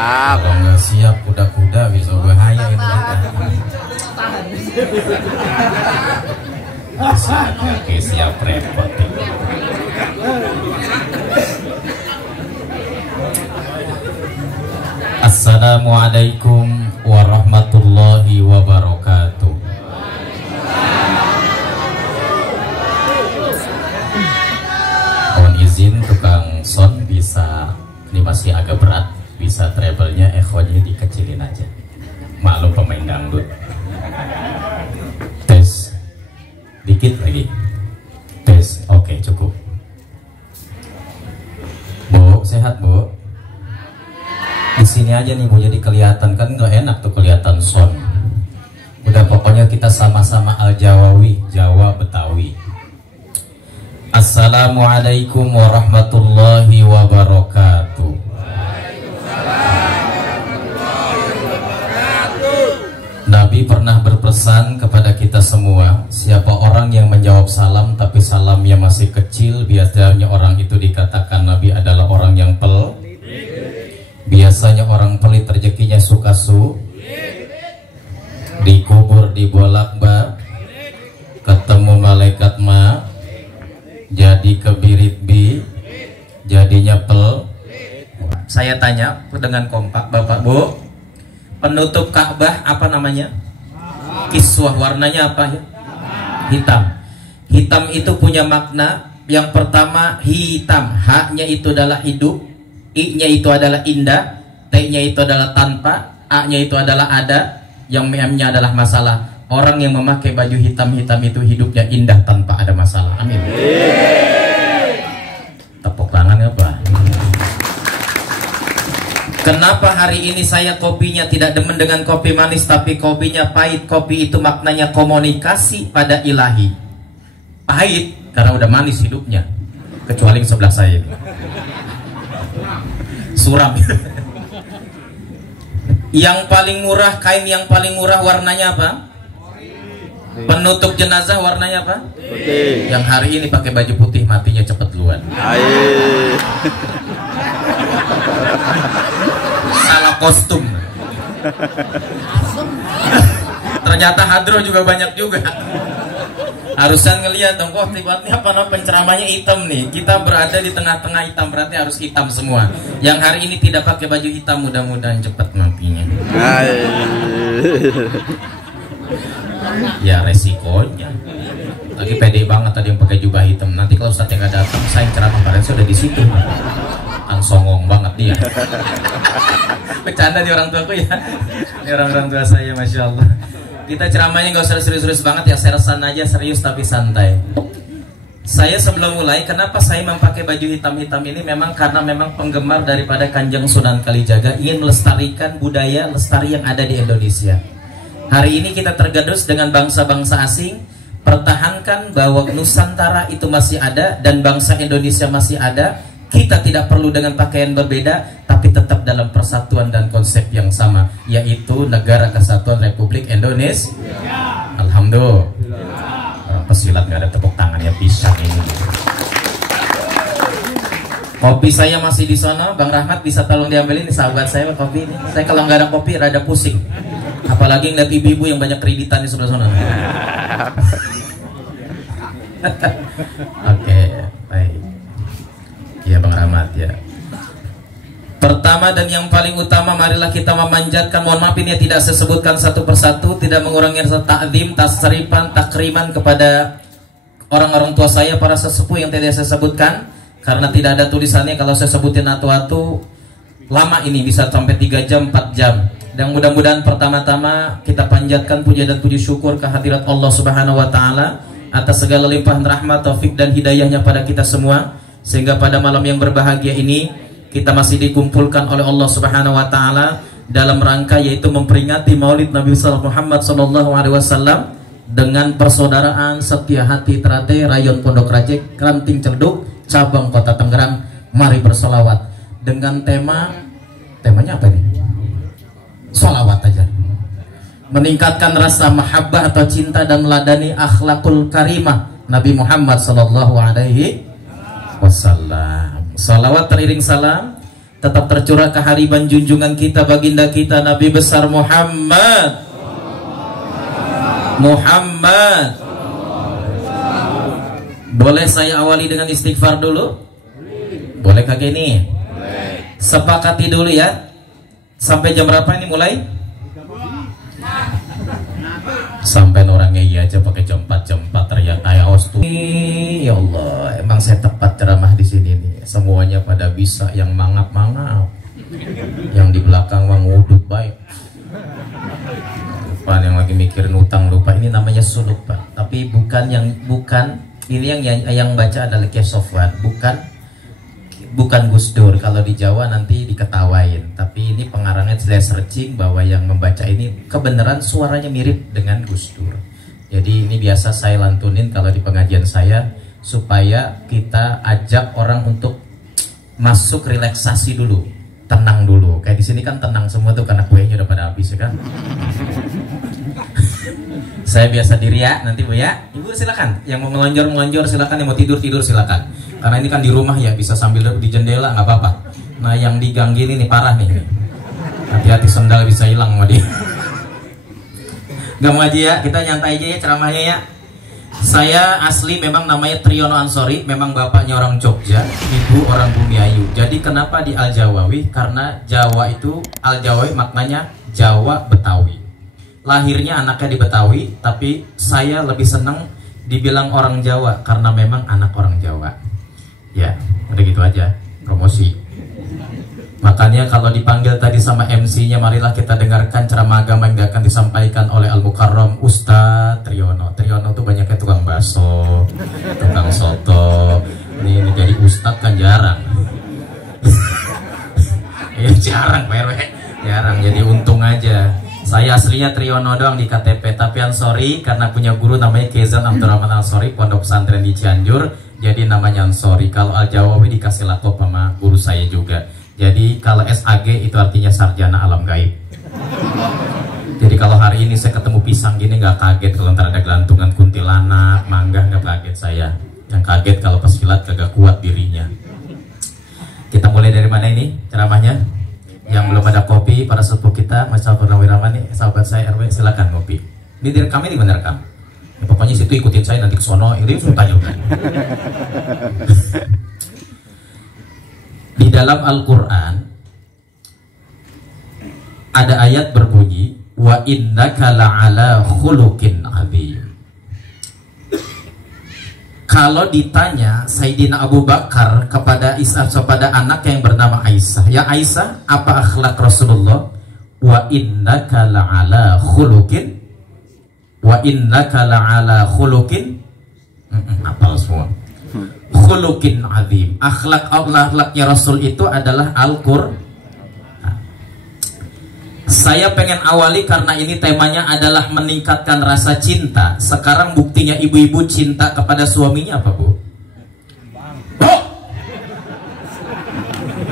Kalau nggak siap kuda-kuda bisa bahaya ini. Oke, siap repot. Assalamualaikum warahmatullahi wabarakatuh. Mohon izin tukang sound bisa, ini masih agak berat, bisa treble-nya echo-nya dikecilin aja. Maklum pemain dangdut. Tes. Dikit lagi. Tes. Oke, cukup. Bu, sehat, Bu? Di sini aja nih, Bu, jadi kelihatan, kan nggak enak tuh kelihatan sound. Udah pokoknya kita sama-sama Al-Jawawi, Jawa Betawi. Assalamualaikum warahmatullahi wabarakatuh. Nabi pernah berpesan kepada kita semua, siapa orang yang menjawab salam tapi salamnya masih kecil, biasanya orang itu dikatakan Nabi adalah orang yang biasanya orang pelit, rezekinya suka-su, dikubur dibolak-balik, ketemu malaikat ma, jadi kebirit bi, jadinya pel. Saya tanya dengan kompak, Bapak Bu, penutup Ka'bah apa namanya? Kiswah, warnanya apa ya? Hitam. Hitam itu punya makna. Yang pertama hitam, H-nya itu adalah hidup, I-nya itu adalah indah, T-nya itu adalah tanpa, A-nya itu adalah ada, yang M-nya adalah masalah. Orang yang memakai baju hitam-hitam itu hidupnya indah tanpa ada masalah. Amin. Tepuk tangan ya Pak. Kenapa hari ini saya kopinya tidak demen dengan kopi manis tapi kopinya pahit? Kopi itu maknanya komunikasi pada ilahi. Pahit karena udah manis hidupnya. Kecuali yang sebelah saya ini. Suram. Yang paling murah, kain yang paling murah warnanya apa? Penutup jenazah warnanya apa? Putih. Yang hari ini pakai baju putih matinya cepet duluan. Salah kostum. Ternyata hadroh juga banyak juga. Harusan ngeliat dong, kok tiba-tiba apa penceramahnya hitam nih. Kita berada di tengah-tengah hitam, berarti harus hitam semua. Yang hari ini tidak pakai baju hitam, mudah-mudahan cepat matinya. Ya resikonya. Lagi pede banget tadi yang pakai jubah hitam. Nanti kalau Ustadz yang gak datang, saya ceramah kemarin sudah di situ. Kan songong banget dia. Bercanda di orang tuaku ya. Ini orang-orang tua saya, masya Allah. Kita ceramahnya gak usah serius-serius banget ya, sersan aja, serius tapi santai. Saya sebelum mulai, kenapa saya memakai baju hitam-hitam ini? Memang karena memang penggemar daripada Kanjeng Sunan Kalijaga, ingin melestarikan budaya lestari yang ada di Indonesia. Hari ini kita tergadus dengan bangsa-bangsa asing, pertahankan bahwa Nusantara itu masih ada dan bangsa Indonesia masih ada. Kita tidak perlu dengan pakaian berbeda, tapi tetap dalam persatuan dan konsep yang sama, yaitu Negara Kesatuan Republik Indonesia. Alhamdulillah. Orang pesilat nggak ada tepuk tangannya, pisang ini. Kopi saya masih di sana, Bang Rahmat bisa tolong diambilin, sahabat saya kopi ini. Saya kalau nggak ada kopi rada pusing. Apalagi ngeliat ibu-ibu yang banyak kreditan di sebelah sana. Oke, baik. Ya Bang Rahmat ya. Pertama dan yang paling utama, marilah kita memanjatkan, mohon maaf ini tidak saya sebutkan satu persatu, tidak mengurangi rasa ta'zim, tasrifan, takriman kepada orang-orang tua saya, para sesepuh yang tidak saya sebutkan, karena tidak ada tulisannya. Kalau saya sebutin atu-atu lama ini bisa sampai 3 jam 4 jam. Dan mudah-mudahan pertama-tama kita panjatkan puja dan puji syukur kehadirat Allah Subhanahu wa taala atas segala limpahan rahmat, taufik dan hidayahnya pada kita semua, sehingga pada malam yang berbahagia ini kita masih dikumpulkan oleh Allah Subhanahu wa taala dalam rangka yaitu memperingati Maulid Nabi Muhammad sallallahu alaihi wasallam dengan persaudaraan setia hati Trate, Rayon Pondok Racik, Ranting Celduk, cabang Kota Tangerang. Mari bersolawat dengan temanya apa ini? Solawat aja. Meningkatkan rasa mahabbah atau cinta dan meladani akhlakul karimah Nabi Muhammad sallallahu alaihi wasallam. Salawat teriring salam tetap tercurah kehariban junjungan kita, baginda kita Nabi besar Muhammad. Boleh saya awali dengan istighfar dulu? Boleh kakek ini? Sepakati dulu ya. Sampai jam berapa ini mulai? Sampai orangnya iya aja pakai jam 4 teriak awas tuh. Ya Allah, emang saya tepat ceramah di sini nih. Semuanya pada bisa, yang mangap-mangap, yang di belakang mengudut baik, lupa yang lagi mikirin utang lupa. Ini namanya suluk Pak. Tapi bukan ini yang baca adalah Kesofwan, bukan Gus Dur. Kalau di Jawa nanti diketawain. Tapi ini pengarangnya saya searching bahwa yang membaca ini kebenaran suaranya mirip dengan Gus Dur. Jadi ini biasa saya lantunin kalau di pengajian saya, supaya kita ajak orang untuk masuk relaksasi dulu, tenang dulu. Kayak di sini kan tenang semua tuh karena kuenya udah pada habis ya kan. Saya biasa diri ya, nanti Bu ya. Ibu silakan, yang mau melonjor silakan, yang mau tidur silakan. Karena ini kan di rumah ya, bisa sambil di jendela nggak apa-apa. Nah yang di gang gini nih parah nih. Hati-hati sendal bisa hilang sama dia. Gak mau aja ya, kita nyantai aja ya ceramahnya ya. Saya asli memang namanya Triyono Ansori, memang bapaknya orang Jogja, ibu orang Bumiayu. Jadi kenapa di Al-Jawawi? Karena Jawa itu, Al-Jawawi maknanya Jawa Betawi. Lahirnya anaknya di Betawi, tapi saya lebih senang dibilang orang Jawa karena memang anak orang Jawa. Ya, udah gitu aja, promosi. Makanya kalau dipanggil tadi sama MC-nya, marilah kita dengarkan ceramah agama yang akan disampaikan oleh Al-Mukarram Ustadz Triyono. Triyono tuh banyaknya tukang bakso, tukang soto. Ini jadi Ustadz kan jarang. Ya jarang, PRW. Jarang, jadi untung aja. Saya aslinya Triyono doang di KTP, tapi Ansori karena punya guru namanya Kezan Abdurrahman Ansori, pondok pesantren di Cianjur, jadi namanya Ansori. Kalau Al-Jawawi dikasih lakop sama guru saya juga. Jadi kalau SAG itu artinya sarjana alam gaib. Jadi kalau hari ini saya ketemu pisang gini nggak kaget, kalau ntar ada gelantungan kuntilanak, mangga nggak kaget saya. Yang kaget kalau pas silat kagak kuat dirinya. Kita mulai dari mana ini ceramahnya? Yang belum ada kopi, para sepuh kita, Mas Purnawirawan nih, sahabat saya RW, silakan kopi. Ini direkam, ini bener rekam. Ya, pokoknya situ ikutin saya nanti ke sono, ini tanya. Di dalam Al-Quran ada ayat berbunyi, wa innaka la'ala khuluqin azim. Kalau ditanya Sayyidina Abu Bakar kepada anak yang bernama Aisyah, ya Aisyah, apa akhlak Rasulullah? Wa innaka la'ala khuluqin, wa innaka la'ala khuluqin, apal semua. Khuluqin azim. Akhlaknya Rasul itu adalah Al-Qur'an. Saya pengen awali karena ini temanya adalah meningkatkan rasa cinta. Sekarang buktinya ibu-ibu cinta kepada suaminya apa, Bu? Oh!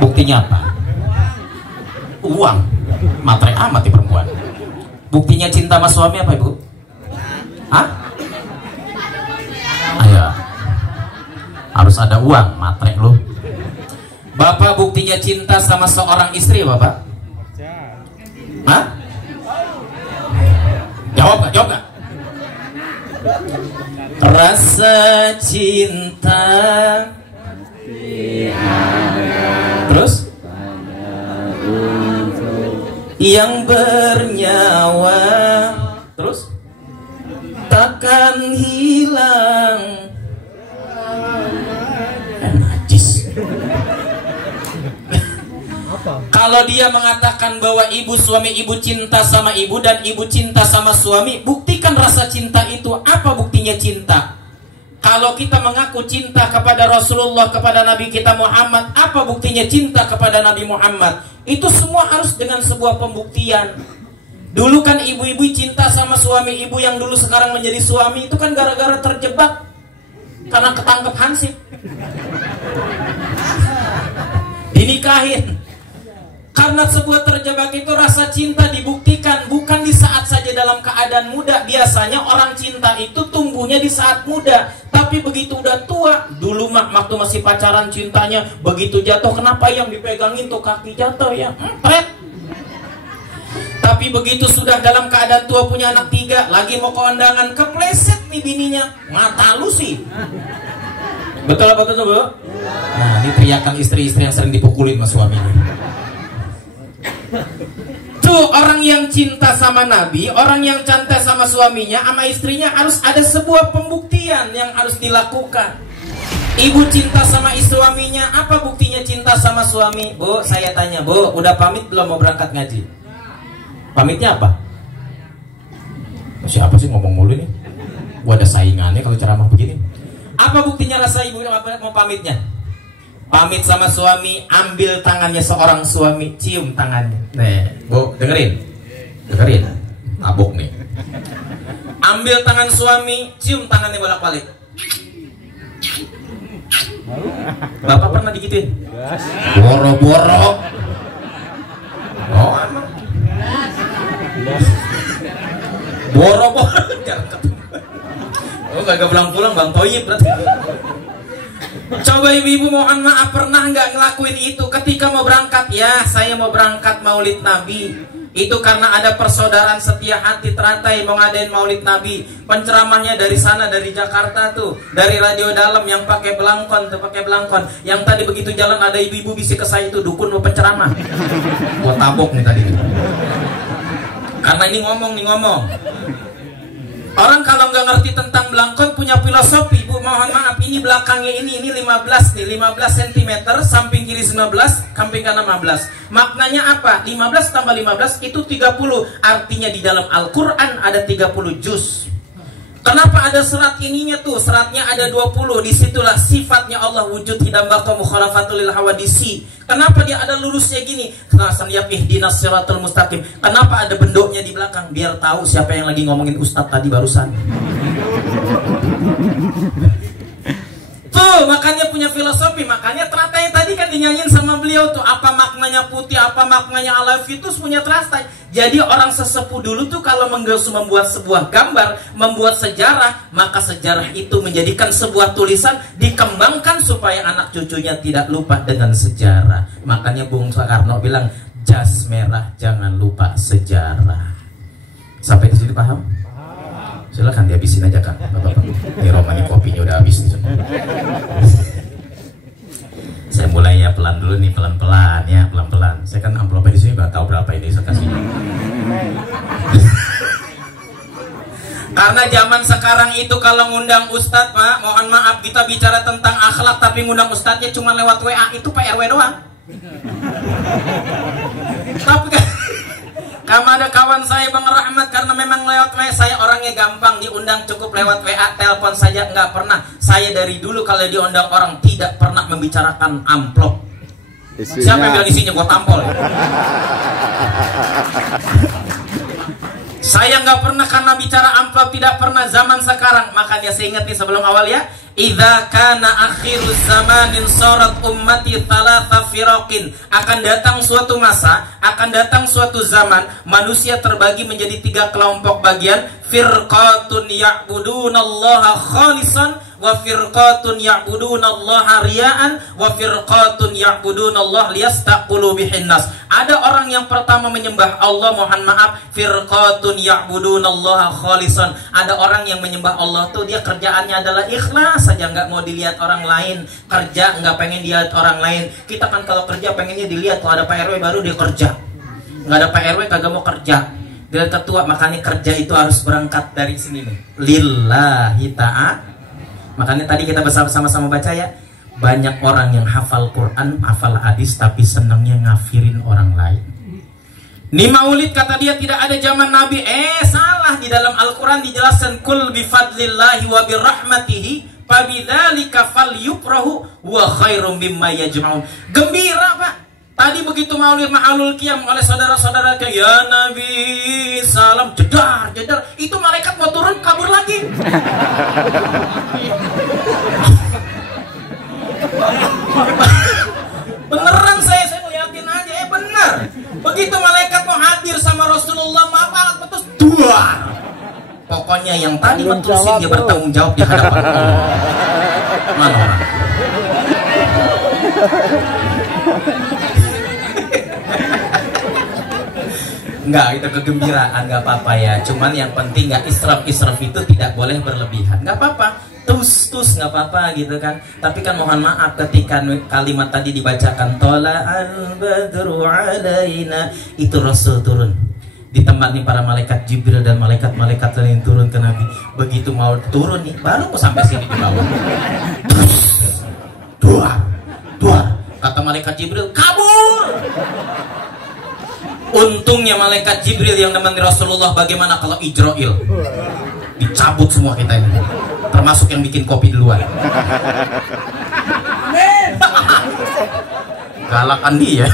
Buktinya apa? Uang. Matre amat di perempuan. Buktinya cinta sama suami apa, Ibu? Hah? Ayo. Harus ada uang, matre lu. Bapak buktinya cinta sama seorang istri, Bapak? Hah? Jawab gak? Rasa cinta. Terus? Yang bernyawa. Terus? Takkan hilang. Najis. Kalau dia mengatakan bahwa suami ibu cinta sama ibu dan ibu cinta sama suami, buktikan rasa cinta itu. Apa buktinya cinta? Kalau kita mengaku cinta kepada Rasulullah, kepada Nabi kita Muhammad, apa buktinya cinta kepada Nabi Muhammad? Itu semua harus dengan sebuah pembuktian. Dulu kan ibu-ibu cinta sama suami ibu yang dulu sekarang menjadi suami, itu kan gara-gara terjebak karena ketangkep hansip, dinikahin. Karena sebuah terjebak itu rasa cinta dibuktikan bukan di saat saja dalam keadaan muda. Biasanya orang cinta itu tumbuhnya di saat muda, tapi Tapi begitu udah tua, dulu mah waktu masih pacaran cintanya, begitu jatuh kenapa yang dipegangin tuh kaki jatuh ya, empret. Tapi begitu sudah dalam keadaan tua punya anak 3, lagi mau ke undangan, kepleset nih bininya, mata lu sih. Betul apa betul, Bu? Nah, ini teriakan istri-istri yang sering dipukulin sama suaminya. Tuh orang yang cinta sama Nabi, orang yang cinta sama suaminya, sama istrinya harus ada sebuah pembuktian yang harus dilakukan. Ibu cinta sama suaminya, apa buktinya cinta sama suami? Bu, saya tanya, Bu, udah pamit belum mau berangkat ngaji? Pamitnya apa? Siapa sih ngomong mulu nih? Gua ada saingannya kalau ceramah begini. Apa buktinya rasa ibu mau pamitnya? Pamit sama suami, ambil tangannya seorang suami, cium tangannya. Nih, Bu, dengerin. Tabuk nih. Ambil tangan suami, cium tangannya bolak-balik. Bapak pernah digituin? Boro-boro. Oh, emang. Boro-boro. Oh, kagak pulang-pulang Bang Toyib berarti. Coba ibu-ibu mohon maaf, pernah nggak ngelakuin itu ketika mau berangkat? Ya, saya mau berangkat maulid Nabi. Itu karena ada persaudaraan setia hati teratai mau ngadain maulid Nabi. Penceramahnya dari sana, dari Jakarta tuh, dari radio dalam yang pakai belangkon tuh, pakai belangkon. Yang tadi begitu jalan ada ibu-ibu bisik ke saya itu, dukun mau penceramah. Mau tabok nih tadi. Karena ini ngomong. Orang kalau nggak ngerti tentang belangkon punya filosofi, Bu, mohon maaf, ini belakangnya ini 15 nih, 15 cm, samping kiri 19, samping kanan 15. Maknanya apa? 15 tambah 15 itu 30. Artinya di dalam Al-Quran ada 30 juz. Kenapa ada serat ininya tuh? Seratnya ada 20. Disitulah sifatnya Allah wujud hidam baqa mukhalafatul lil hawadisi. Kenapa dia ada lurusnya gini? Ihdinas siratal mustaqim. Kenapa ada bendoknya di belakang? Biar tahu siapa yang lagi ngomongin Ustadz tadi barusan. Tuh, makanya punya filosofi. Makanya teratai tadi kan dinyanyiin sama beliau tuh. Apa maknanya putih, apa maknanya alaf, itu punya teratai. Jadi orang sesepuh dulu tuh kalau membuat sebuah gambar, membuat sejarah, maka sejarah itu menjadikan sebuah tulisan, dikembangkan supaya anak cucunya tidak lupa dengan sejarah. Makanya Bung Soekarno bilang, jas merah jangan lupa sejarah. Sampai di sini paham? Silakan dihabisin aja kan, Bapak-bapak. Ini Romani kopinya udah habis nih. Saya mulai ya pelan dulu nih, pelan-pelan ya, pelan-pelan. Saya kan amplopnya di sini nggak tahu berapa ini saya kasih. Karena zaman sekarang itu kalau ngundang ustadz, Pak, mohon maaf, kita bicara tentang akhlak tapi ngundang ustadznya cuma lewat WA, itu Pak RW doang. Tapi kan kamu ada kawan saya Bang Rahmat, karena memang lewat WA, saya orangnya gampang diundang, cukup lewat WA, telepon saja, nggak pernah. Saya dari dulu kalau diundang orang tidak pernah membicarakan amplop. Siapa yang bilang isinya gua tampol? Saya nggak pernah karena bicara amplop, tidak pernah zaman sekarang. Makanya saya ingat nih sebelum awal ya, idza kana akhiruz zamanin sarat ummati thalatha firaqin. Akan datang suatu masa, akan datang suatu zaman, manusia terbagi menjadi 3 kelompok bagian. Firqatun ya'budunallaha khalisan, wa firqatun ya'budunallaha riya'an, wa firqatun ya'budunallaha liyastaqulu bihin nas. Ada orang yang pertama menyembah Allah, mohon maaf, firqatun ya'budunallaha khalisan. Ada orang yang menyembah Allah tuh dia kerjaannya adalah ikhlas saja, nggak mau dilihat orang lain. Kerja nggak pengen dilihat orang lain. Kita kan kalau kerja pengennya dilihat, kalau ada Pak RW baru dia kerja. Nggak ada Pak RW kagak mau kerja. Dia tertua, makanya kerja itu harus berangkat dari sini nih, lillahi ta'ala. Makanya tadi kita bersama-sama baca ya, banyak orang yang hafal Quran, hafal hadis, tapi senangnya ngafirin orang lain. Ini maulid kata dia tidak ada zaman Nabi. Salah, di dalam Al-Quran dijelaskan kul bifadlillahi wa birahmatihi fabidzalika falyufrahu wa khairum mimma yajma'un. Gembira, Pak. Tadi begitu maulid ma'alul qiyam oleh saudara-saudara kayak ya Nabi salam, jedar, itu malaikat mau turun kabur lagi. Beneran saya liatin aja, bener. Begitu malaikat mau hadir sama Rasulullah, maaf betul duar. Pokoknya yang tadi menerusin dia bertanggung jawab di hadapan Allah. Mana orang? Enggak, itu kegembiraan, nggak apa-apa ya. Cuman yang penting nggak israf itu tidak boleh berlebihan. Nggak apa-apa, tus nggak apa-apa gitu kan. Tapi kan mohon maaf ketika kalimat tadi dibacakan tola'al badru alaina, itu Rasul turun ditemani para malaikat Jibril dan malaikat-malaikat lain turun ke Nabi. Begitu mau turun nih, baru mau sampai sini di bawah. Dua, kata malaikat Jibril, kabur. Untungnya malaikat Jibril yang menemani Rasulullah. Bagaimana kalau Ijrail? Dicabut semua kita ini, termasuk yang bikin kopi duluan. Galakan dia.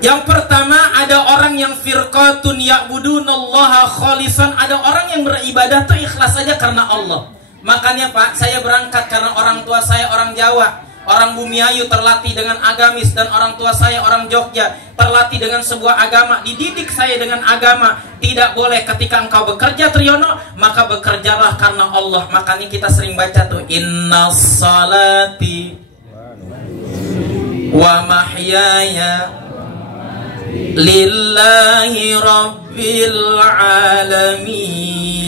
Yang pertama, ada orang yang firqatun ya'budunallaha khalisan. Ada orang yang beribadah tuh ikhlas saja karena Allah. Makanya Pak, saya berangkat karena orang tua saya orang Jawa, orang Bumiayu, terlatih dengan agamis, dan orang tua saya orang Jogja terlatih dengan sebuah agama, dididik saya dengan agama. Tidak boleh ketika engkau bekerja Triyono, maka bekerjalah karena Allah. Makanya kita sering baca tuh innas salati wa mahyaya lillahi rabbil alamin.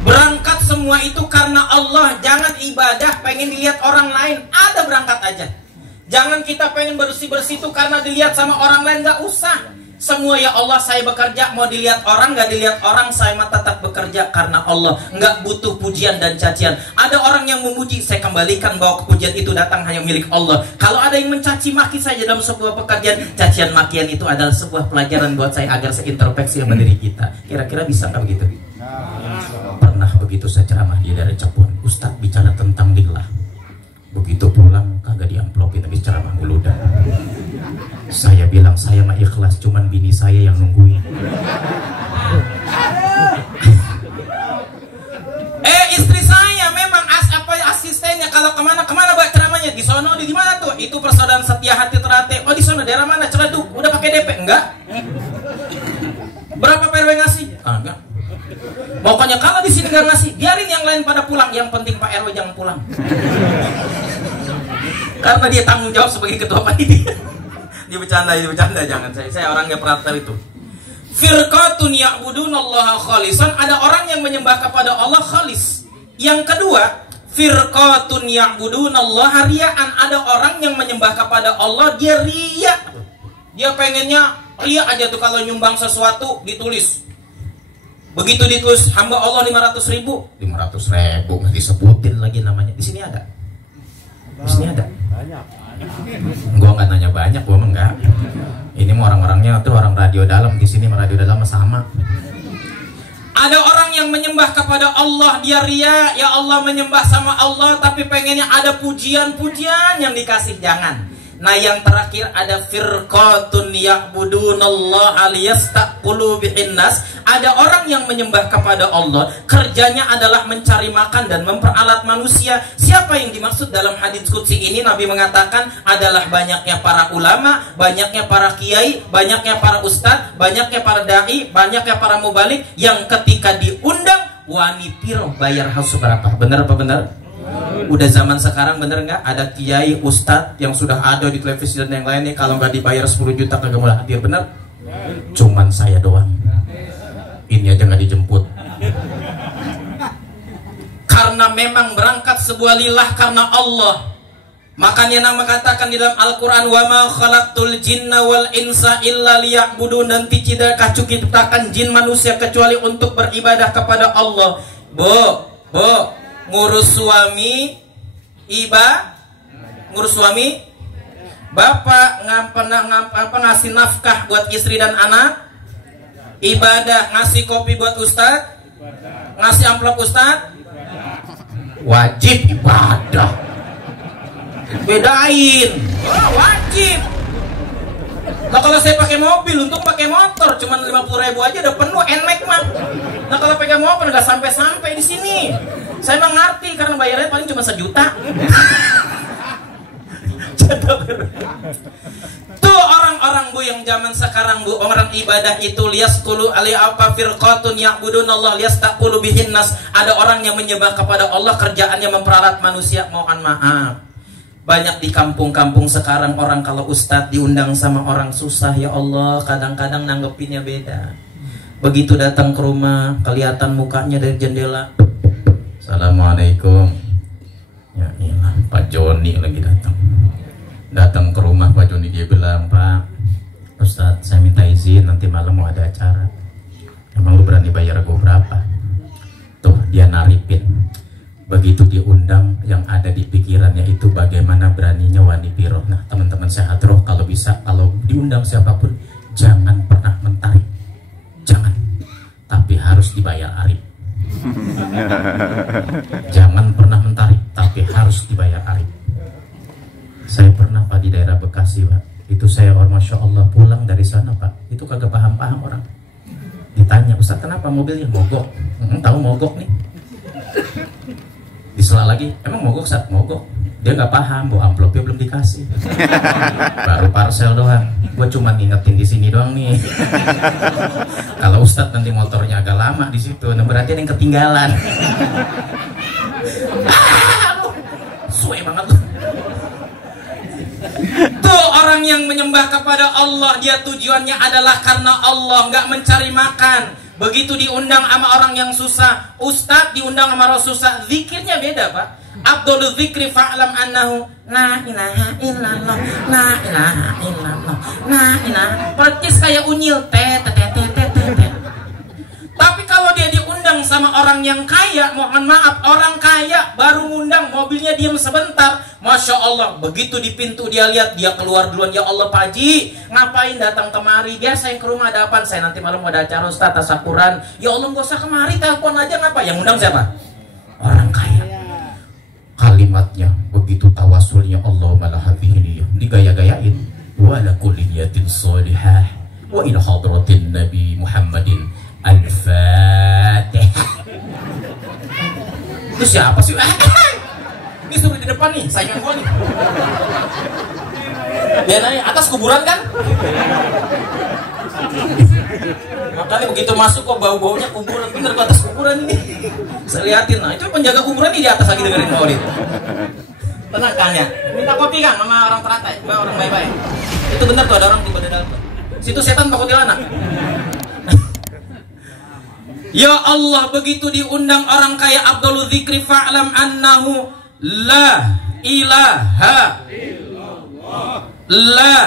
Berangkat semua itu karena Allah. Jangan ibadah pengen dilihat orang lain, ada berangkat aja. Jangan kita pengen bersih-bersih itu karena dilihat sama orang lain, nggak usah. Semua ya Allah saya bekerja, mau dilihat orang nggak dilihat orang, saya mah tetap bekerja karena Allah. Nggak butuh pujian dan cacian. Ada orang yang memuji, saya kembalikan bahwa kepujian itu datang hanya milik Allah. Kalau ada yang mencaci maki saya dalam sebuah pekerjaan, cacian makian itu adalah sebuah pelajaran buat saya agar saya introspeksi sama diri kita. Kira-kira bisa nggak begitu? Pernah begitu saya ceramah di daerah Cirebon, Ustadz bicara tentang lillah. Begitu pulang kagak diamplopin, habis ceramah mulu dah. Saya bilang saya mah ikhlas, cuman bini saya yang nungguin. Istri saya memang asistennya kalau kemana buat ceramahnya di sono, di mana tuh? Itu Persaudaraan Setia Hati Ternate. Oh di sono, daerah mana? Ciledug. Udah pakai DP? Enggak. Berapa PRW ngasih? Enggak. Pokoknya kalau di sini nggak ngasih, biarin yang lain pada pulang. Yang penting Pak RW jangan pulang. Karena dia tanggung jawab sebagai ketua panitia. Dia bercanda, jangan. Saya orangnya peratar itu. Firqatun ya'budunallaha khalisan. Ada orang yang menyembah kepada Allah khalis. Yang kedua, firqatun ya'budunallaha riya'an. Ada orang yang menyembah kepada Allah dia riya. Dia pengennya riya aja tuh kalau nyumbang sesuatu ditulis. Begitu ditulis hamba Allah 500.000, 500.000 nggak disebutin lagi namanya. Di sini ada. Di sini ada. Gua nggak nanya banyak, gua mah enggak. Ini mau orang-orangnya tuh orang radio dalam, di sini radio dalam sama. Ada orang yang menyembah kepada Allah dia ria, ya Allah menyembah sama Allah tapi pengennya ada pujian-pujian yang dikasih, jangan. Nah yang terakhir ada firqatun ya'budunallaha liyastaqulu bihinnas. Ada orang yang menyembah kepada Allah, kerjanya adalah mencari makan dan memperalat manusia. Siapa yang dimaksud dalam hadits qudsi ini? Nabi mengatakan adalah banyaknya para ulama, banyaknya para kiai, banyaknya para ustadz, banyaknya para dai, banyaknya para mubalik yang ketika diundang wani piro bayar harus berapa? Benar apa benar? Udah zaman sekarang bener nggak ada kiai ustadz yang sudah ada di televisi dan yang lainnya kalau nggak dibayar 10 juta kagak mau hadir, bener? Cuman saya doang, ini aja nggak dijemput. Karena memang berangkat sebuah lillah karena Allah. Makanya nama katakan di dalam Al-Quran, wa ma khalaqtul jinna wal insa illa liya'budun. Dan tidak ciptakan jin manusia kecuali untuk beribadah kepada Allah. Bo ngurus suami, ngurus suami, bapak ngasih nafkah buat istri dan anak, ibadah ngasih kopi buat ustadz, ngasih amplop ustadz, wajib ibadah. Bedain, wajib. Nah kalau saya pakai mobil, untung pakai motor, cuman 50.000 aja udah penuh NMAX mah. Nah kalau pakai mobil nggak sampai di sini. Saya mah ngerti karena bayarnya paling cuma 1 juta. Tuh orang orang-orang Bu yang zaman sekarang Bu, orang ibadah itu liyaskulu ali apa firqatun ya'budunallah liyastaqulu bihin nas. Ada orang yang menyembah kepada Allah, kerjaannya memperalat manusia. Mohon maaf, banyak di kampung-kampung sekarang orang kalau ustadz diundang sama orang susah, ya Allah, kadang-kadang nanggepinnya beda. Begitu datang ke rumah, kelihatan mukanya dari jendela, Assalamualaikum. Ya iyalah, Pak Joni lagi datang ke rumah Pak Joni, dia bilang, Pak Ustadz, saya minta izin nanti malam mau ada acara. Emang lu berani bayar gue berapa? Tuh dia naripin. Begitu diundang, yang ada di pikirannya itu bagaimana beraninya Wani Piro. Nah teman-teman saya hadroh, kalau bisa, kalau diundang siapapun jangan pernah mentarik, jangan, tapi harus dibayar arif. Jangan pernah mentarik, tapi harus dibayar arif. Saya pernah Pak di daerah Bekasi Pak, itu saya Masya Allah pulang dari sana Pak, itu kagak paham-paham orang. Ditanya, Ustaz kenapa mobilnya mogok? Tahu mogok nih. Disela lagi, emang mogok Ustaz? Mogok. Dia nggak paham bahwa amplopnya belum dikasih. Baru parcel doang. Gue cuma ngingetin di sini doang nih. Kalau Ustadz nanti motornya agak lama di situ, nah berarti ada yang ketinggalan. Suwe banget tuh. Tuh orang yang menyembah kepada Allah, dia tujuannya adalah karena Allah, nggak mencari makan. Begitu diundang sama orang yang susah, Ustadz diundang sama orang susah, zikirnya beda Pak. Abdul zikri fa'lam annahu la ilaha illallah, la ilaha illallah, la ilaha. Percis kayak unyil, Tapi kalau dia diundang sama orang yang kaya, mohon maaf, orang kaya baru ngundang, mobilnya diam sebentar, Masya Allah, begitu di pintu dia lihat, dia keluar duluan. Ya Allah Pak Haji, ngapain datang kemari? Biar saya ke rumah ada apaan? Saya nanti malam mau ada acara Ustaz tasakuran. Ya Allah gak usah kemari, telepon aja. Ngapa? Yang undang siapa? Orang kaya. Kalimatnya begitu tawasulnya, Allah malah hadhihi digaya-gayain. Wa ala kulli niyatin sholihah wa ila hadratin Nabi Muhammadin Al-Fatihah. Itu siapa sih? Ini suruh di depan nih, saingan gua nih. Dia nanya, atas kuburan kan? Makanya begitu masuk kok bau-baunya kuburan. Bener ke atas kuburan ini. Saya liatin, nah itu penjaga kuburan ini di atas lagi dengerin maulid. Tenang tanya, minta kopi kan sama orang teratai, orang baik-baik. Itu bener tuh, ada orang tiba di dalam. Situ setan Pak Kuntilanak. Ya Allah, begitu diundang orang kaya Abdul Zikri fa'lam annahu la ilaha illallah. La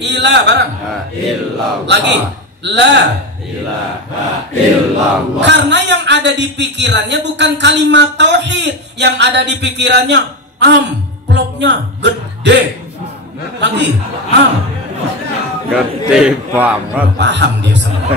ilaha barang illallah. Lagi la ilaha illallah. Karena yang ada di pikirannya bukan kalimat tauhid, yang ada di pikirannya amplopnya gede. Lagi gede banget. Paham dia semua.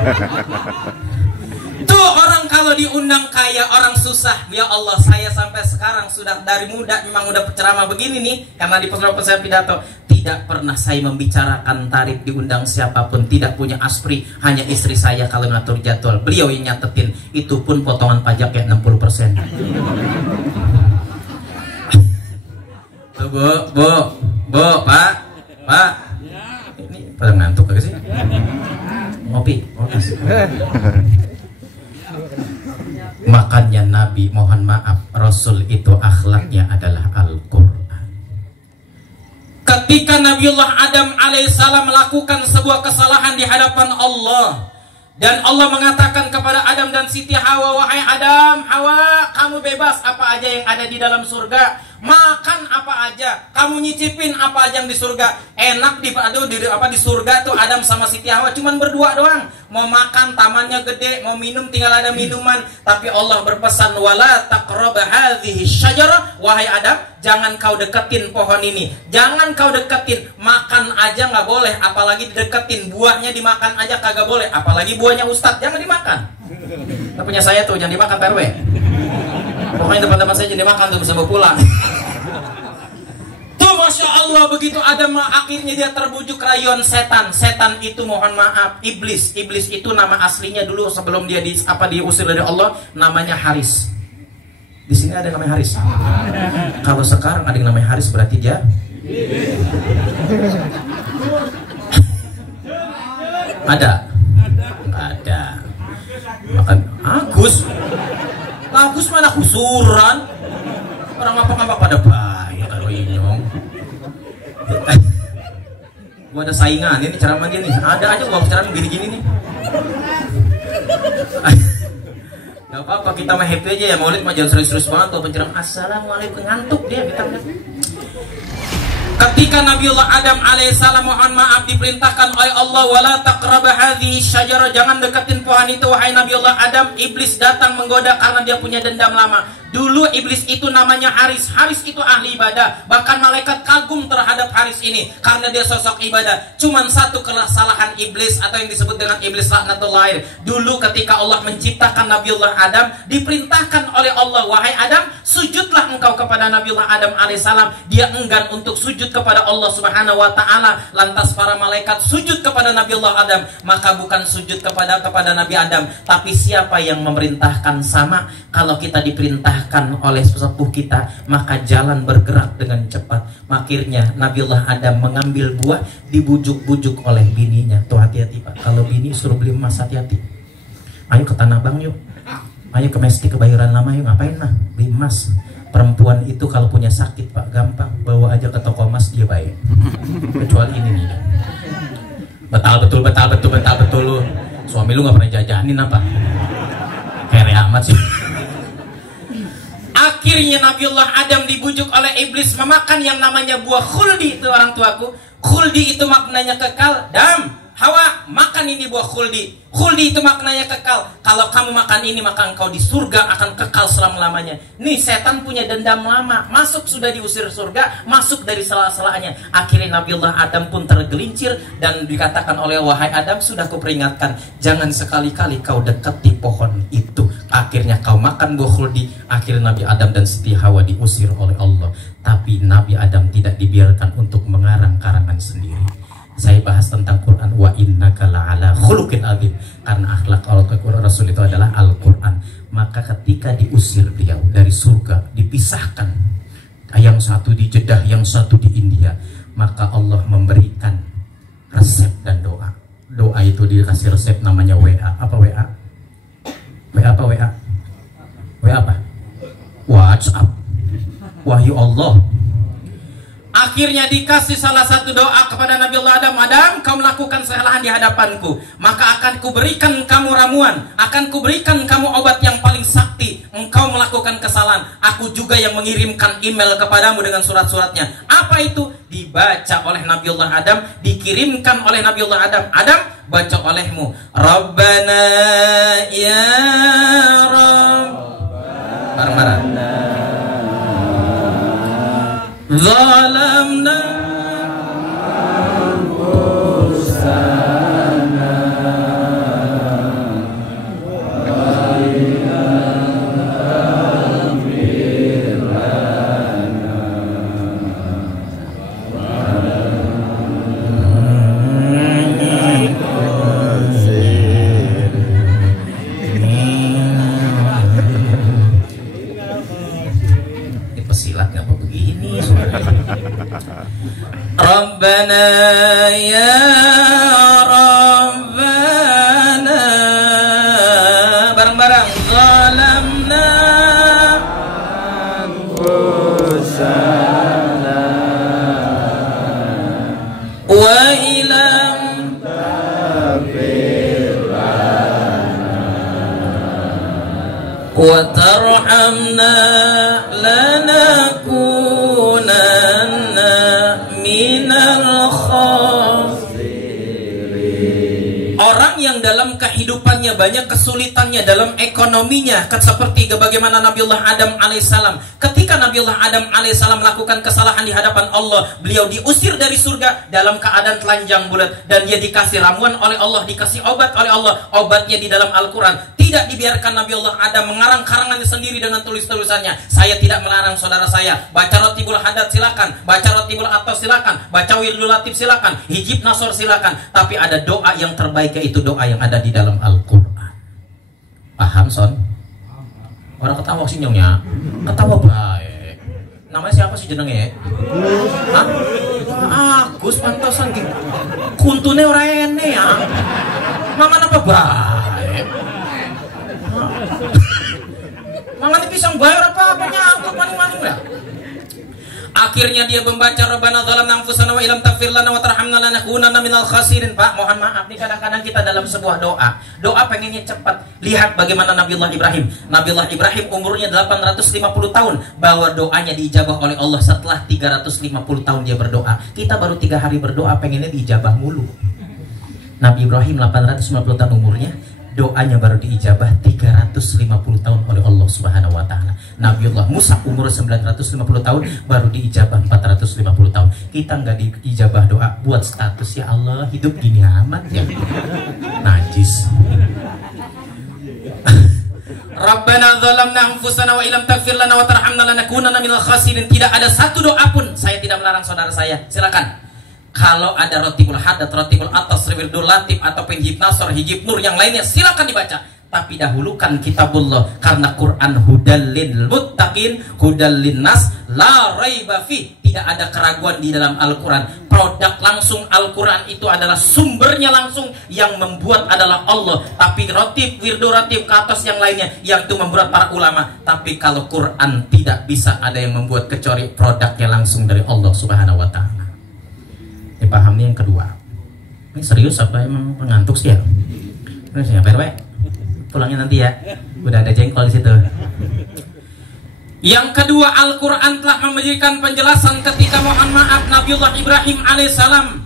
Tuh orang kalau diundang kaya, orang susah. Ya Allah, saya sampai sekarang sudah dari muda memang udah ceramah begini nih, karena di pesawat saya pidato, tidak pernah saya membicarakan tarif diundang siapapun, tidak punya aspri, hanya istri saya kalau ngatur jadwal, beliau yang nyatetin, itu pun potongan pajaknya 60%. Tuh Bu, Pak, ini pada ngantuk gak sih? Ngopi. Makanya Nabi, mohon maaf, Rasul itu akhlaknya adalah Al-Quran. Ketika Nabiullah Adam alaihissalam melakukan sebuah kesalahan di hadapan Allah, dan Allah mengatakan kepada Adam dan Siti Hawa, wahai Adam, Hawa, kamu bebas apa aja yang ada di dalam surga, makan apa aja, kamu nyicipin apa aja yang di surga. Enak di surga tuh Adam sama Siti Hawa cuman berdua doang. Mau makan tamannya gede, mau minum tinggal ada minuman. Tapi Allah berpesan, wala taqrab hadhihi syajarah, wahai Adam, jangan kau deketin pohon ini, jangan kau deketin. Makan aja nggak boleh, apalagi dideketin. Buahnya dimakan aja kagak boleh, apalagi buahnya Ustadz, jangan dimakan. Nah, punya saya tuh jangan dimakan PRW. Pokoknya teman-teman saya jadi makan tuh bisa bawa pulang. Tuh Masya Allah, begitu Adam akhirnya dia terbujuk rayuan setan. Setan itu mohon maaf iblis. Iblis itu nama aslinya dulu sebelum dia diusir dari Allah, namanya Haris. Di sini ada namanya Haris. Kalau sekarang ada yang namanya Haris berarti dia Ada? Nggak ada. Makan Agus. Agus mana kusuran? Orang apa pada baik kalau inyong. Gua ada saingan ini ceramah dia nih. Ada aja gua ceramah gini-gini nih. Gak apa-apa, kita mah happy aja ya. Maulid mah jangan serius-serius banget. Kalau penceramah assalamualaikum ngantuk dia kita. Ketika Nabiullah Adam alaihissalam mohon maaf diperintahkan oleh Allah wala taqraba hadhihi syajarah, jangan deketin pohon itu wahai Nabiullah Adam. Iblis datang menggoda karena dia punya dendam lama. Dulu iblis itu namanya Haris. Haris itu ahli ibadah. Bahkan malaikat kagum terhadap Haris ini karena dia sosok ibadah. Cuman satu kesalahan iblis atau yang disebut dengan iblis laknatullah. Dulu ketika Allah menciptakan Nabiullah Adam, diperintahkan oleh Allah, wahai Adam, sujudlah engkau kepada Nabiullah Adam alaihissalam. Dia enggan untuk sujud kepada Allah subhanahu wa ta'ala. Lantas para malaikat sujud kepada Nabiullah Adam. Maka bukan sujud kepada Nabi Adam, tapi siapa yang memerintahkan sama. Kalau kita diperintahkan oleh sesepuh kita, maka jalan bergerak dengan cepat. Akhirnya Nabiullah Adam mengambil buah, dibujuk-bujuk oleh bininya. Tuh hati-hati Pak, kalau bini suruh beli emas hati-hati. Ayo ke Tanah Abang yuk, ayo ke Mesti Kebayoran Lama yuk, ngapain mah beli emas. Perempuan itu kalau punya sakit Pak, gampang, bawa aja ke toko emas dia baik. Kecuali ini nih. Betul lu. Suami lu gak pernah jajanin apa? Kere amat sih. Akhirnya Nabiullah Adam dibujuk oleh iblis memakan yang namanya buah khuldi. Itu orang tuaku. Khuldi itu maknanya kekal. Adam, Hawa, makan ini buah khuldi. Khuldi itu maknanya kekal. Kalau kamu makan ini, maka engkau di surga akan kekal selama-lamanya. Nih setan punya dendam lama. Masuk sudah diusir surga, masuk dari sela-selanya. Akhirnya Nabiullah Adam pun tergelincir dan dikatakan oleh wahai Adam, sudah kuperingatkan, jangan sekali-kali kau dekati pohon itu. Akhirnya kau makan buah khuldi. Akhirnya Nabi Adam dan Siti Hawa diusir oleh Allah. Tapi Nabi Adam tidak dibiarkan untuk mengarang karangan sendiri. Saya bahas tentang Quran, wa innaka la'ala khuluqin adzim, karena akhlak Rasul itu adalah Al-Quran. Maka ketika diusir beliau dari surga, dipisahkan, yang satu di Jeddah, yang satu di India, maka Allah memberikan resep dan doa. Doa itu dikasih resep namanya WA. Apa WA? WA apa WA? WA apa? WhatsApp. Wahyu Allah. Akhirnya dikasih salah satu doa kepada Nabiullah Adam. Adam, kau melakukan kesalahan di hadapanku, maka akan kuberikan kamu ramuan, akan kuberikan kamu obat yang paling sakti. Engkau melakukan kesalahan, aku juga yang mengirimkan email kepadamu dengan surat-suratnya. Apa itu? Dibaca oleh Nabiullah Adam, dikirimkan oleh Nabiullah Adam. Adam, baca olehmu. Rabbana ya Rabb. Bareng-bareng. Zalamna anfusana wa illam taghfir lana ini pesilat nggak begini. Rabbana ya Rabbana, bareng-bareng. Zalamna anfusana wa ilam taghfir lana wa tarhamna lanakunanna minal khasirin. Orang yang dalam kehidupannya banyak kesulitannya dalam ekonominya, seperti bagaimana Nabiullah Adam alaihissalam. Ketika Nabiullah Adam alaihissalam melakukan kesalahan di hadapan Allah, beliau diusir dari surga dalam keadaan telanjang bulat, dan dia dikasih ramuan oleh Allah, dikasih obat oleh Allah. Obatnya di dalam Al-Quran. Tidak dibiarkan Nabiullah Adam mengarang karangannya sendiri dengan tulis-tulisannya. Saya tidak melarang saudara saya baca Rotibul Hadad silakan, baca Rotibul Atas silakan, baca Wirdul Latif silakan, Hijib Nasor silakan. Tapi ada doa yang terbaik, yaitu doa yang ada di dalam Al-Quran. Paham son? Orang ketawa sih nyongnya, ketawa baik. Namanya siapa sih jenengnya? Hah? Agus pantasan gitu. Kuntune ora ene ya. Mangan apa baik? Mangan pisang bayar apa nyangkut maning-maning ya? Akhirnya dia membaca Rabbana zalamna anfusana wa illam taghfir lana wa tarhamna lanakunanna minal khasirin. Pak, mohon maaf nih, kadang-kadang kita dalam sebuah doa pengennya cepat. Lihat bagaimana Nabiullah Ibrahim. Nabiullah Ibrahim umurnya 850 tahun, bahwa doanya diijabah oleh Allah setelah 350 tahun dia berdoa. Kita baru 3 hari berdoa pengennya diijabah mulu. Nabi Ibrahim 850 tahun umurnya, doanya baru diijabah 350 tahun oleh Allah Subhanahu wa taala. Nabiullah Musa umur 950 tahun baru diijabah 450 tahun. Kita nggak diijabah doa buat status, ya Allah hidup gini amat ya. Najis. Rabbana zalamna anfusana wa illam taghfir lana wa tarhamna lanakunanna minal khasirin. Tidak ada satu doa pun, saya tidak melarang saudara saya. Silakan. Kalau ada rotibul hadat, rotibul atas, riwildul latif, atau hijib nasr, hijib nur yang lainnya, silakan dibaca. Tapi dahulukan kitabullah, karena Quran hudal lil muttaqin, hudal lin nas, la raiba fi. Tidak ada keraguan di dalam Al-Quran. Produk langsung Al-Quran itu adalah sumbernya langsung, yang membuat adalah Allah. Tapi rotib, wirdu rotib, ke atas yang lainnya, yang itu membuat para ulama. Tapi kalau Quran tidak bisa ada yang membuat, kecuali produknya langsung dari Allah Subhanahu wa ta'ala. Paham nih yang kedua. Ini serius apa emang pengantuk sih ya? Terus ya PRW, pulangnya nanti ya. Udah ada jengkol di situ. Yang kedua, Al-Quran telah memberikan penjelasan ketika mohon maaf Nabiullah Ibrahim alaihissalam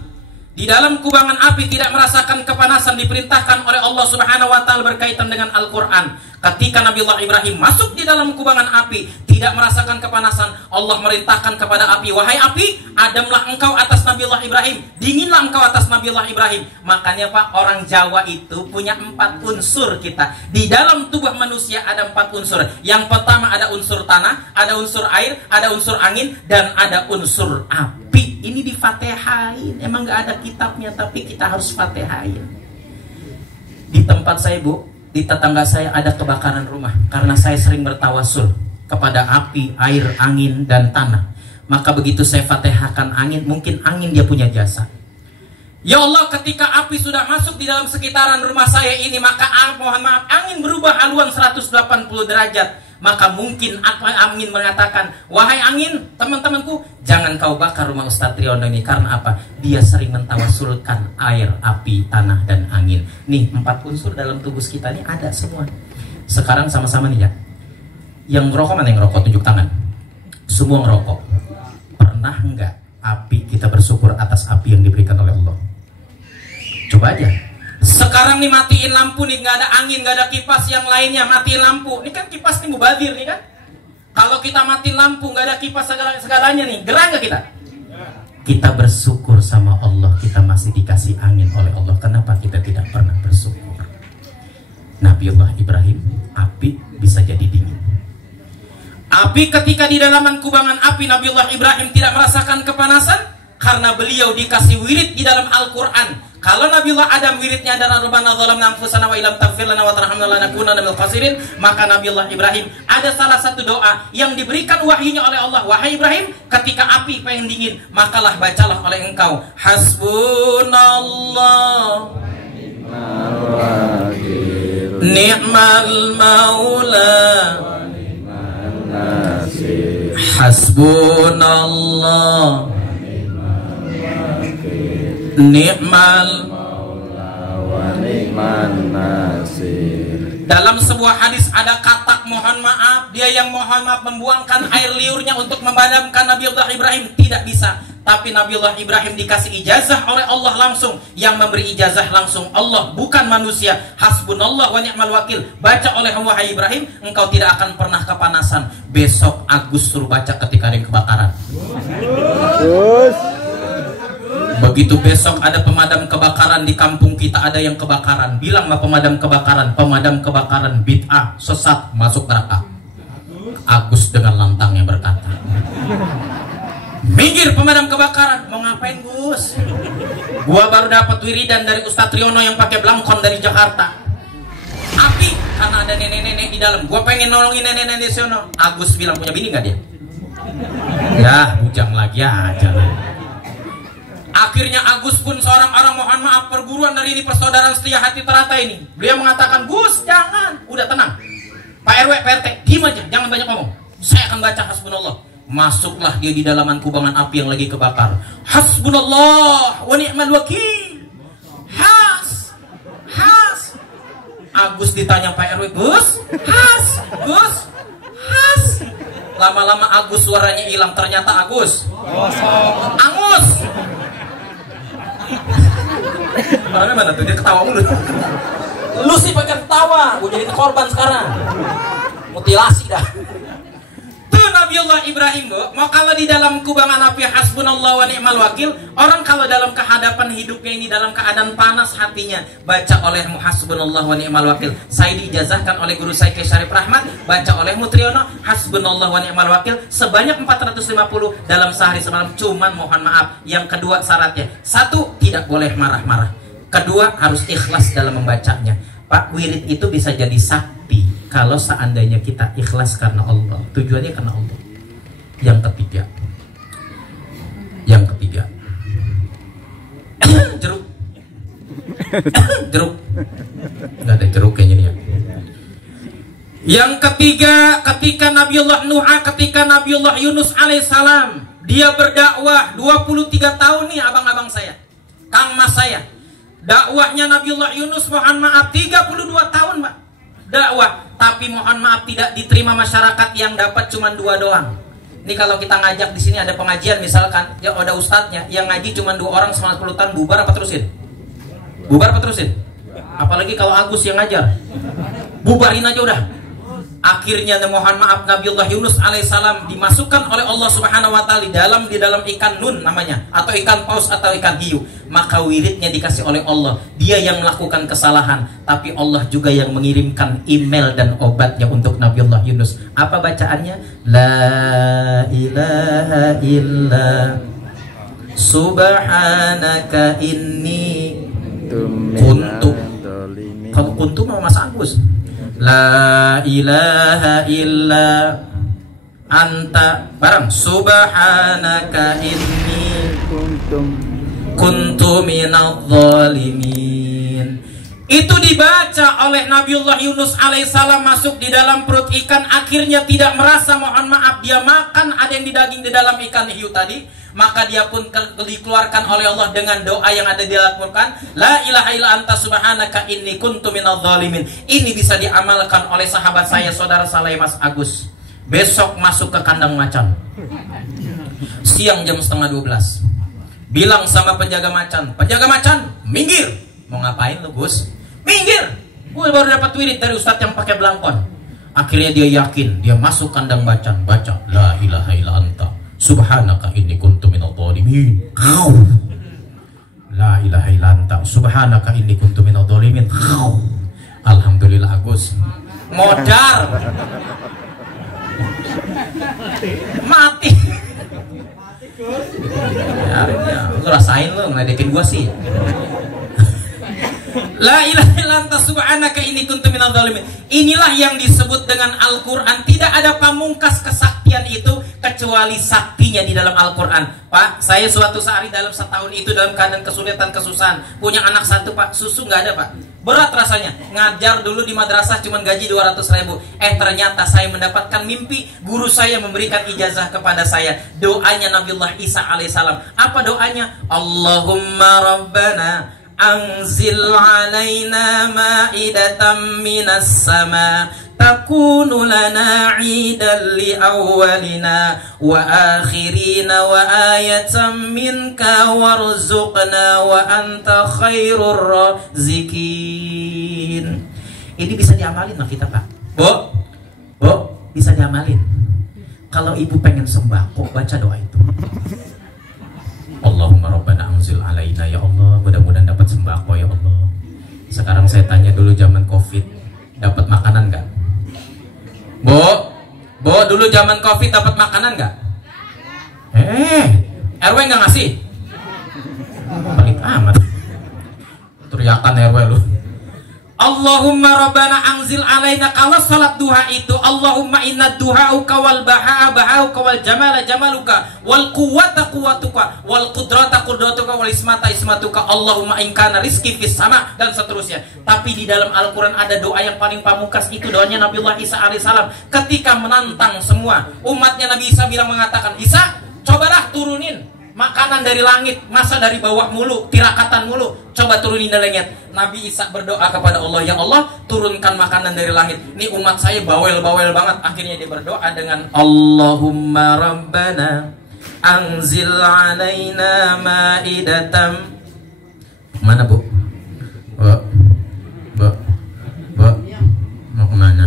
di dalam kubangan api tidak merasakan kepanasan, diperintahkan oleh Allah Subhanahu wa taala berkaitan dengan Al-Quran. Ketika Nabiullah Ibrahim masuk di dalam kubangan api tidak merasakan kepanasan, Allah merintahkan kepada api, wahai api, adamlah engkau atas Nabiullah Ibrahim, dinginlah engkau atas Nabiullah Ibrahim. Makanya Pak, orang Jawa itu punya 4 unsur kita. Di dalam tubuh manusia ada 4 unsur. Yang pertama ada unsur tanah, ada unsur air, ada unsur angin, dan ada unsur api. Ini difatehain. Emang gak ada kitabnya, tapi kita harus fatehain. Di tempat saya Bu, di tetangga saya ada kebakaran rumah. Karena saya sering bertawasul kepada api, air, angin, dan tanah. Maka begitu saya fatihahkan angin, mungkin angin dia punya jasa. Ya Allah, ketika api sudah masuk di dalam sekitaran rumah saya ini, maka mohon maaf, angin berubah haluan 180 derajat. Maka mungkin angin mengatakan, wahai angin, teman-temanku, jangan kau bakar rumah Ustadz Triono ini. Karena apa? Dia sering mentawasulkan air, api, tanah, dan angin. Nih, 4 unsur dalam tubuh kita ini ada semua. Sekarang sama-sama nih ya. Yang ngerokok mana yang ngerokok? Tunjuk tangan. Semua ngerokok. Pernah nggak api kita bersyukur atas api yang diberikan oleh Allah? Coba aja. Sekarang nih matiin lampu nih, nggak ada angin, nggak ada kipas yang lainnya, matiin lampu. Ini kan kipas nih mubadir nih kan. Kalau kita matiin lampu, nggak ada kipas segalanya nih, gerah nggak kita? Kita bersyukur sama Allah, kita masih dikasih angin oleh Allah. Kenapa kita tidak pernah bersyukur? Nabiullah Ibrahim, api bisa jadi dingin. Api ketika di dalaman kubangan api, Nabiullah Ibrahim tidak merasakan kepanasan karena beliau dikasih wirid di dalam Al-Quran. Kalau Nabiullah Adam wiridnya adalah Rabbana zalamna anfusana wa illam taghfir lana wa tarhamna lanakunanna minal khasirin, maka Nabiullah Ibrahim ada salah satu doa yang diberikan wahyunya oleh Allah. Wahai Ibrahim, ketika api pengen dingin, makalah bacalah oleh engkau hasbunallah ni'mal maula hasbunallah ni'mal maula wa ni'man nasir. Dalam sebuah hadis ada katak mohon maaf, dia yang mohon maaf membuangkan air liurnya untuk memadamkan Nabiullah Ibrahim, tidak bisa. Tapi Nabiullah Ibrahim dikasih ijazah oleh Allah langsung. Yang memberi ijazah langsung Allah, bukan manusia. Hasbunallah wa ni'mal wakil. Baca oleh wahai Ibrahim, engkau tidak akan pernah kepanasan. Besok Agus suruh baca ketika ada kebakaran. Begitu besok ada pemadam kebakaran di kampung kita, ada yang kebakaran, bilanglah pemadam kebakaran bid'ah, sesat, masuk neraka. Agus dengan lantangnya berkata, minggir pemadam kebakaran. Mau ngapain Gus? Gua baru dapat wiridan dari Ustadz Triono yang pakai belangkon dari Jakarta. Api, karena ada nenek-nenek di dalam. Gua pengen nolongin nenek-nenek di sono. Agus bilang, punya bini gak dia? Ya, bujang lagi aja. Akhirnya Agus pun seorang orang mohon maaf, perguruan dari ini persaudaraan setia hati teratai ini. Beliau mengatakan, Gus, jangan. Udah tenang. Pak RW, Pak RT, diam aja, jangan banyak ngomong. Saya akan baca hasbunallah. Masuklah dia di dalaman kubangan api yang lagi kebakar. Hasbunallah wa ni'mal wakil. Has. Agus ditanya Pak RW, Gus, Gus. Lama-lama Agus suaranya hilang, ternyata Agus. Angus. Orangnya mana tuh? Dia ketawa mulu. Lu sih pakai ketawa, gue jadi korban sekarang. Mutilasi dah. Tuh Nabiullah Ibrahim, Bu. Mau kalau di dalam kubangan api hasbunallah wa ni'mal wakil, orang kalau dalam kehadapan hidupnya ini dalam keadaan panas hatinya, baca oleh hasbunallah wa ni'mal wakil. Saya diijazahkan oleh guru saya Kiai Syarif Rahmat, baca oleh Mutriono hasbunallah wa ni'mal wakil sebanyak 450 dalam sehari semalam. Cuman mohon maaf, yang kedua syaratnya, satu, tidak boleh marah-marah. Kedua, harus ikhlas dalam membacanya. Pak, wirid itu bisa jadi sakti kalau seandainya kita ikhlas karena Allah, tujuannya karena Allah. Yang ketiga jeruk nggak ada jeruk kayaknya nih ya. Yang ketiga, ketika Nabiullah Yunus alaihissalam dia berdakwah 23 tahun nih, abang-abang saya, Kang Mas saya, dakwahnya Nabiullah Yunus mohon maaf 32 tahun Pak dakwah, tapi mohon maaf tidak diterima masyarakat, yang dapat cuma 2 doang. Ini kalau kita ngajak di sini ada pengajian misalkan, ya ada ustadznya, yang ngaji cuma 2 orang selama 10 tahun, bubar apa terusin? Apalagi kalau Agus yang ngajar, bubarin aja udah. Akhirnya mohon maaf Nabiullah Yunus alaihissalam dimasukkan oleh Allah subhanahu wa ta'ala di dalam ikan nun namanya, atau ikan paus atau ikan hiu. Maka wiridnya dikasih oleh Allah. Dia yang melakukan kesalahan, tapi Allah juga yang mengirimkan email dan obatnya untuk Nabiullah Yunus. Apa bacaannya? La ilaha illa subhanaka inni kuntu. Kalau kuntu mau Mas Agus. La ilaha illa anta barang subhanaka inni kuntu minadh dhalimin. Itu dibaca oleh Nabiullah Yunus alaihissalam, masuk di dalam perut ikan, akhirnya tidak merasa, mohon maaf, dia makan ada yang di daging di dalam ikan hiu tadi, maka dia pun dikeluarkan oleh Allah dengan doa yang ada di Al-Quran, la ilaha illa anta subhanaka inni kuntu minadh dhalimin. Ini bisa diamalkan oleh sahabat saya, saudara saya Mas Agus. Besok masuk ke kandang macan, siang jam 11:30, bilang sama penjaga macan, minggir. Mau ngapain lu Gus? Minggir, gue baru dapat wirid dari ustadz yang pakai belangkon. Akhirnya dia yakin, dia masuk kandang macan, baca la ilaha illa anta subhanaka inni kuntu minadh dhalimin. La ilaha illa anta subhanaka inni kuntu minadh dhalimin. Alhamdulillah Agus. Modar. Mati. Ya, lu rasain lu ngeledekin gua sih. La ilaha illa anta subhanaka inni kuntu minadh dhalimin. Inilah yang disebut dengan Al-Quran. Tidak ada pamungkas kesaktian itu kecuali saktinya di dalam Al-Quran. Pak, saya suatu hari dalam setahun itu dalam keadaan kesulitan, kesusahan, punya anak 1 Pak, susu nggak ada Pak, berat rasanya. Ngajar dulu di madrasah cuman gaji 200.000. Ternyata saya mendapatkan mimpi, guru saya memberikan ijazah kepada saya. Doanya Nabiullah Isa alaihissalam. Apa doanya? Allahumma rabbana anzil alaina ma'idatan minas sama takunu lana 'idan li awwalina wa akhirina wa ayatan minka warzuqna wa anta khairur razikin. Ini bisa diamalin lah kita Pak. Bu, bisa diamalin. Kalau ibu pengen sembako, baca doa itu. Allahumma rabbana anzil alaina, ya Allah, mudah-mudahan dapat sembako ya Allah. Sekarang saya tanya dulu, zaman Covid dapat makanan nggak? Bu, dulu zaman Covid dapat makanan nggak? RW nggak ngasih? Balik amat. Teriakan RW lu. Allahumma rabbana anzil alaina. Kalau salat duha itu Allahumma inna duha'uka wal baha'a baha'uka wal jamala jamaluka wal quwwata quwwatuka wal qudrata qudratuka wal ismata ismatuka Allahumma in kana rizqi fis sama, dan seterusnya. Tapi di dalam Al-Quran ada doa yang paling pamungkas, itu doanya Nabiullah Isa alaihissalam ketika menantang semua umatnya. Nabi Isa bilang, mengatakan, Isa, cobalah turunin makanan dari langit, masa dari bawah mulu, tirakatan mulu, coba turunin dari langit. Nabi Isa berdoa kepada Allah, ya Allah, turunkan makanan dari langit. Ini umat saya bawel-bawel banget. Akhirnya dia berdoa dengan Allahumma rabbana anzil alaina ma'idatam. Mana bu? Bu, mau kemana?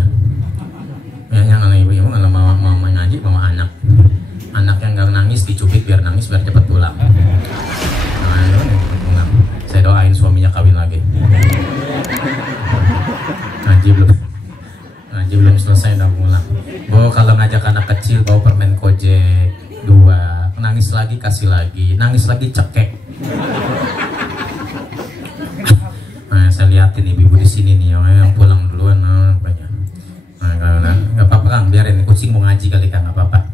Yang anak ibu kalau mau ngaji bawa anak. Anak yang gak nangis dicubit biar nangis biar cepat pulang. Nah, saya doain suaminya kawin lagi. Ngaji belum selesai udah pulang. Bu, kalau ngajak anak kecil bawa permen kojek 2, nangis lagi kasih lagi, nangis lagi cekek. Nah, saya liatin ibu-ibu di sini nih yang pulang duluan, banyak. Nggak apa-apa Kang, biarin kucing mau ngaji kali Kang, nggak apa-apa.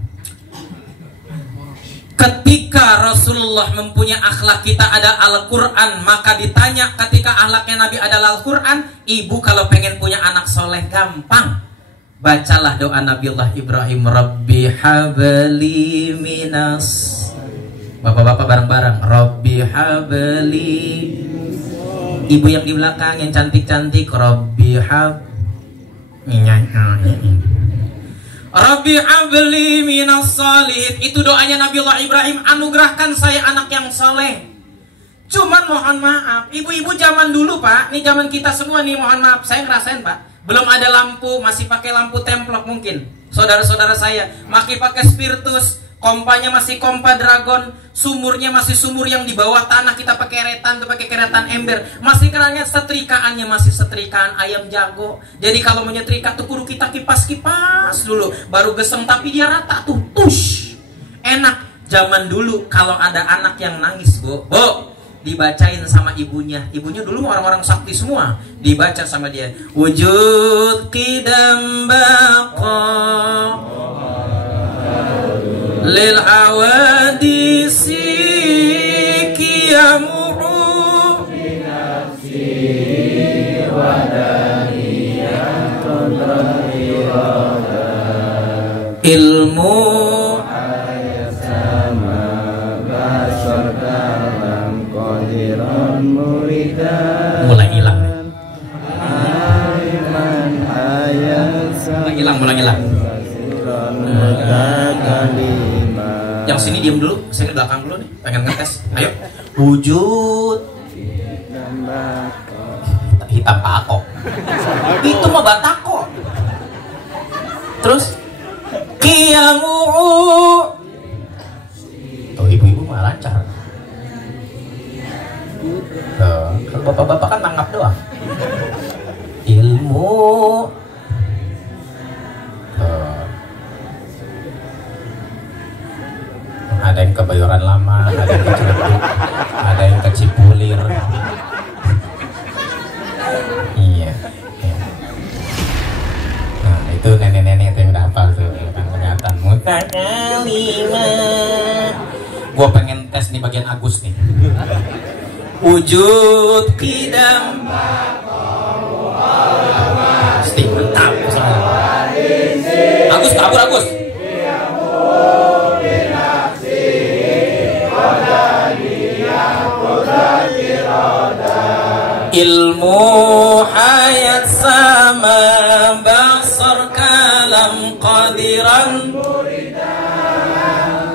Ketika Rasulullah mempunyai akhlak, kita ada Al-Quran, maka ditanya ketika akhlaknya Nabi adalah Al-Quran, ibu kalau pengen punya anak soleh gampang, bacalah doa Nabiullah Ibrahim, Rabbi habli minas. Bapak-bapak bareng-bareng, Rabbi habli. Ibu yang di belakang yang cantik-cantik, Rabbi hab. Rabbi habli minas salihin. Itu doanya Nabiullah Ibrahim, anugerahkan saya anak yang soleh. Cuman mohon maaf, ibu-ibu zaman dulu Pak, ini zaman kita semua nih, mohon maaf, saya ngerasain Pak, belum ada lampu, masih pakai lampu templok mungkin. Saudara-saudara saya masih pakai spiritus, kompanya masih kompa dragon, sumurnya masih sumur yang di bawah tanah, kita pakai keretan, tuh pakai keretan ember, masih keranya setrikaannya masih setrikaan ayam jago. Jadi kalau mau nyetrika tuh kudu kita kipas-kipas dulu, baru gesem, tapi dia rata tuh, tush, enak. Zaman dulu kalau ada anak yang nangis, Bu, dibacain sama ibunya. Ibunya dulu orang-orang sakti semua, dibaca sama dia, wujud qidam baqa lil awadisi qiyamuhu bi nafsi wa daniyah qadratirada ilmu ayat sama basar dalam qadiran muridan. Mulai hilang mulai hilang. Yang sini diem dulu, saya ke belakang dulu nih, pengen ngetes. Ayo, wujud hitam pakok. Itu mah batako. Terus qiyamu. Tuh ibu-ibu mah lancar. Kalau bapak-bapak kan nangkap doang. Ilmu. Ada yang kebayoran lama, ada yang kecilepuk, ada yang kecipulir. Iya. Nah itu nenek-nenek yang udah hafal tuh, kan kelihatan. Mutakallima. Gua pengen tes nih bagian Agus nih. Wujud qidam. Pasti mantap. Agus kabur Agus. Ilmu hayat sama basar kalam qadiran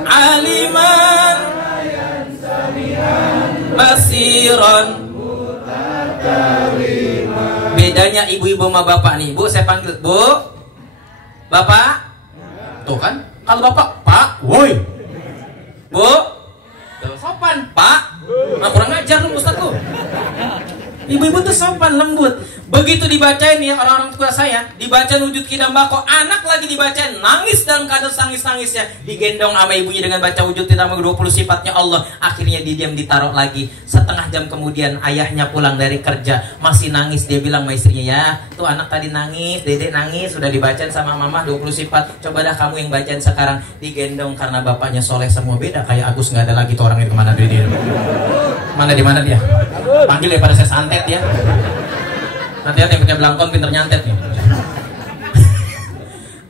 aliman basiran. Bedanya ibu-ibu sama bapak nih, Bu, saya panggil Bu, Bapak, tuh kan, kalau bapak Pak, woi, Bu, sopan Pak, nah kurang ajar lu Ustaz tuh. Ibu-ibu tuh sopan lembut. Begitu dibacain ya orang-orang tua saya, dibaca wujud kidam bako, anak lagi dibacain, nangis dalam keadaan nangis-nangisnya, digendong sama ibunya dengan baca wujud kidam 20 sifatnya Allah. Akhirnya diam ditaruh lagi. Setengah jam kemudian ayahnya pulang dari kerja, masih nangis. Dia bilang sama istrinya, ya tuh anak tadi nangis, dedek nangis, sudah dibacain sama mama 20 sifat, coba dah kamu yang bacain sekarang. Digendong karena bapaknya soleh semua, beda kayak Agus, nggak ada lagi tuh orang itu. Kemana dia? Mana di mana dia? Panggil ya pada saya santet ya. Hati-hati yang pakai belangkon pinter nyantet nih.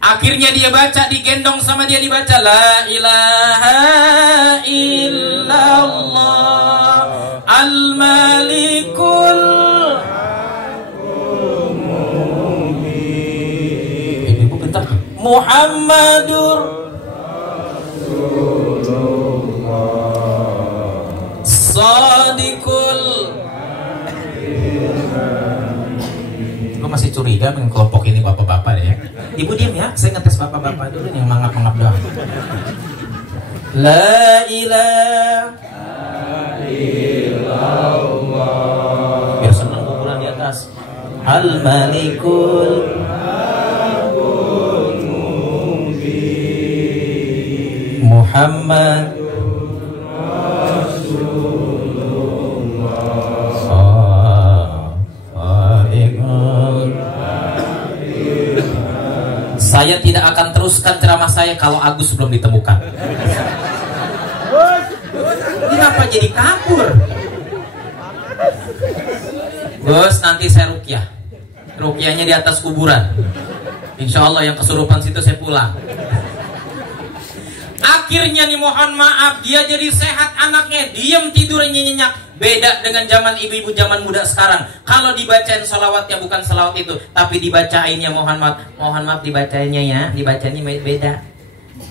Akhirnya dia baca, digendong sama dia dibaca la ilaha illallah al-malikul. Ibu pintar. Muhammadur Sadiqul. Masih curiga dengan kelompok ini bapak-bapak deh ya. Ibu diam ya, saya ngetes bapak-bapak dulu yang mangap-mangap doang. La ilaha illallah. Biar senang pukulan di atas. Al-Malikul Muhammad Saya tidak akan teruskan ceramah saya kalau Agus belum ditemukan. Kenapa jadi kabur? Gus, nanti saya rukyah. Rukyahnya di atas kuburan. Insya Allah yang kesurupan situ saya pulang. Akhirnya nih mohon maaf, dia jadi sehat anaknya, diam tidurnya nyenyak. Beda dengan zaman ibu-ibu zaman muda sekarang. Kalau dibacain sholawatnya bukan sholawat itu, tapi dibacainnya mohon maaf dibacainnya ya, dibacainnya beda.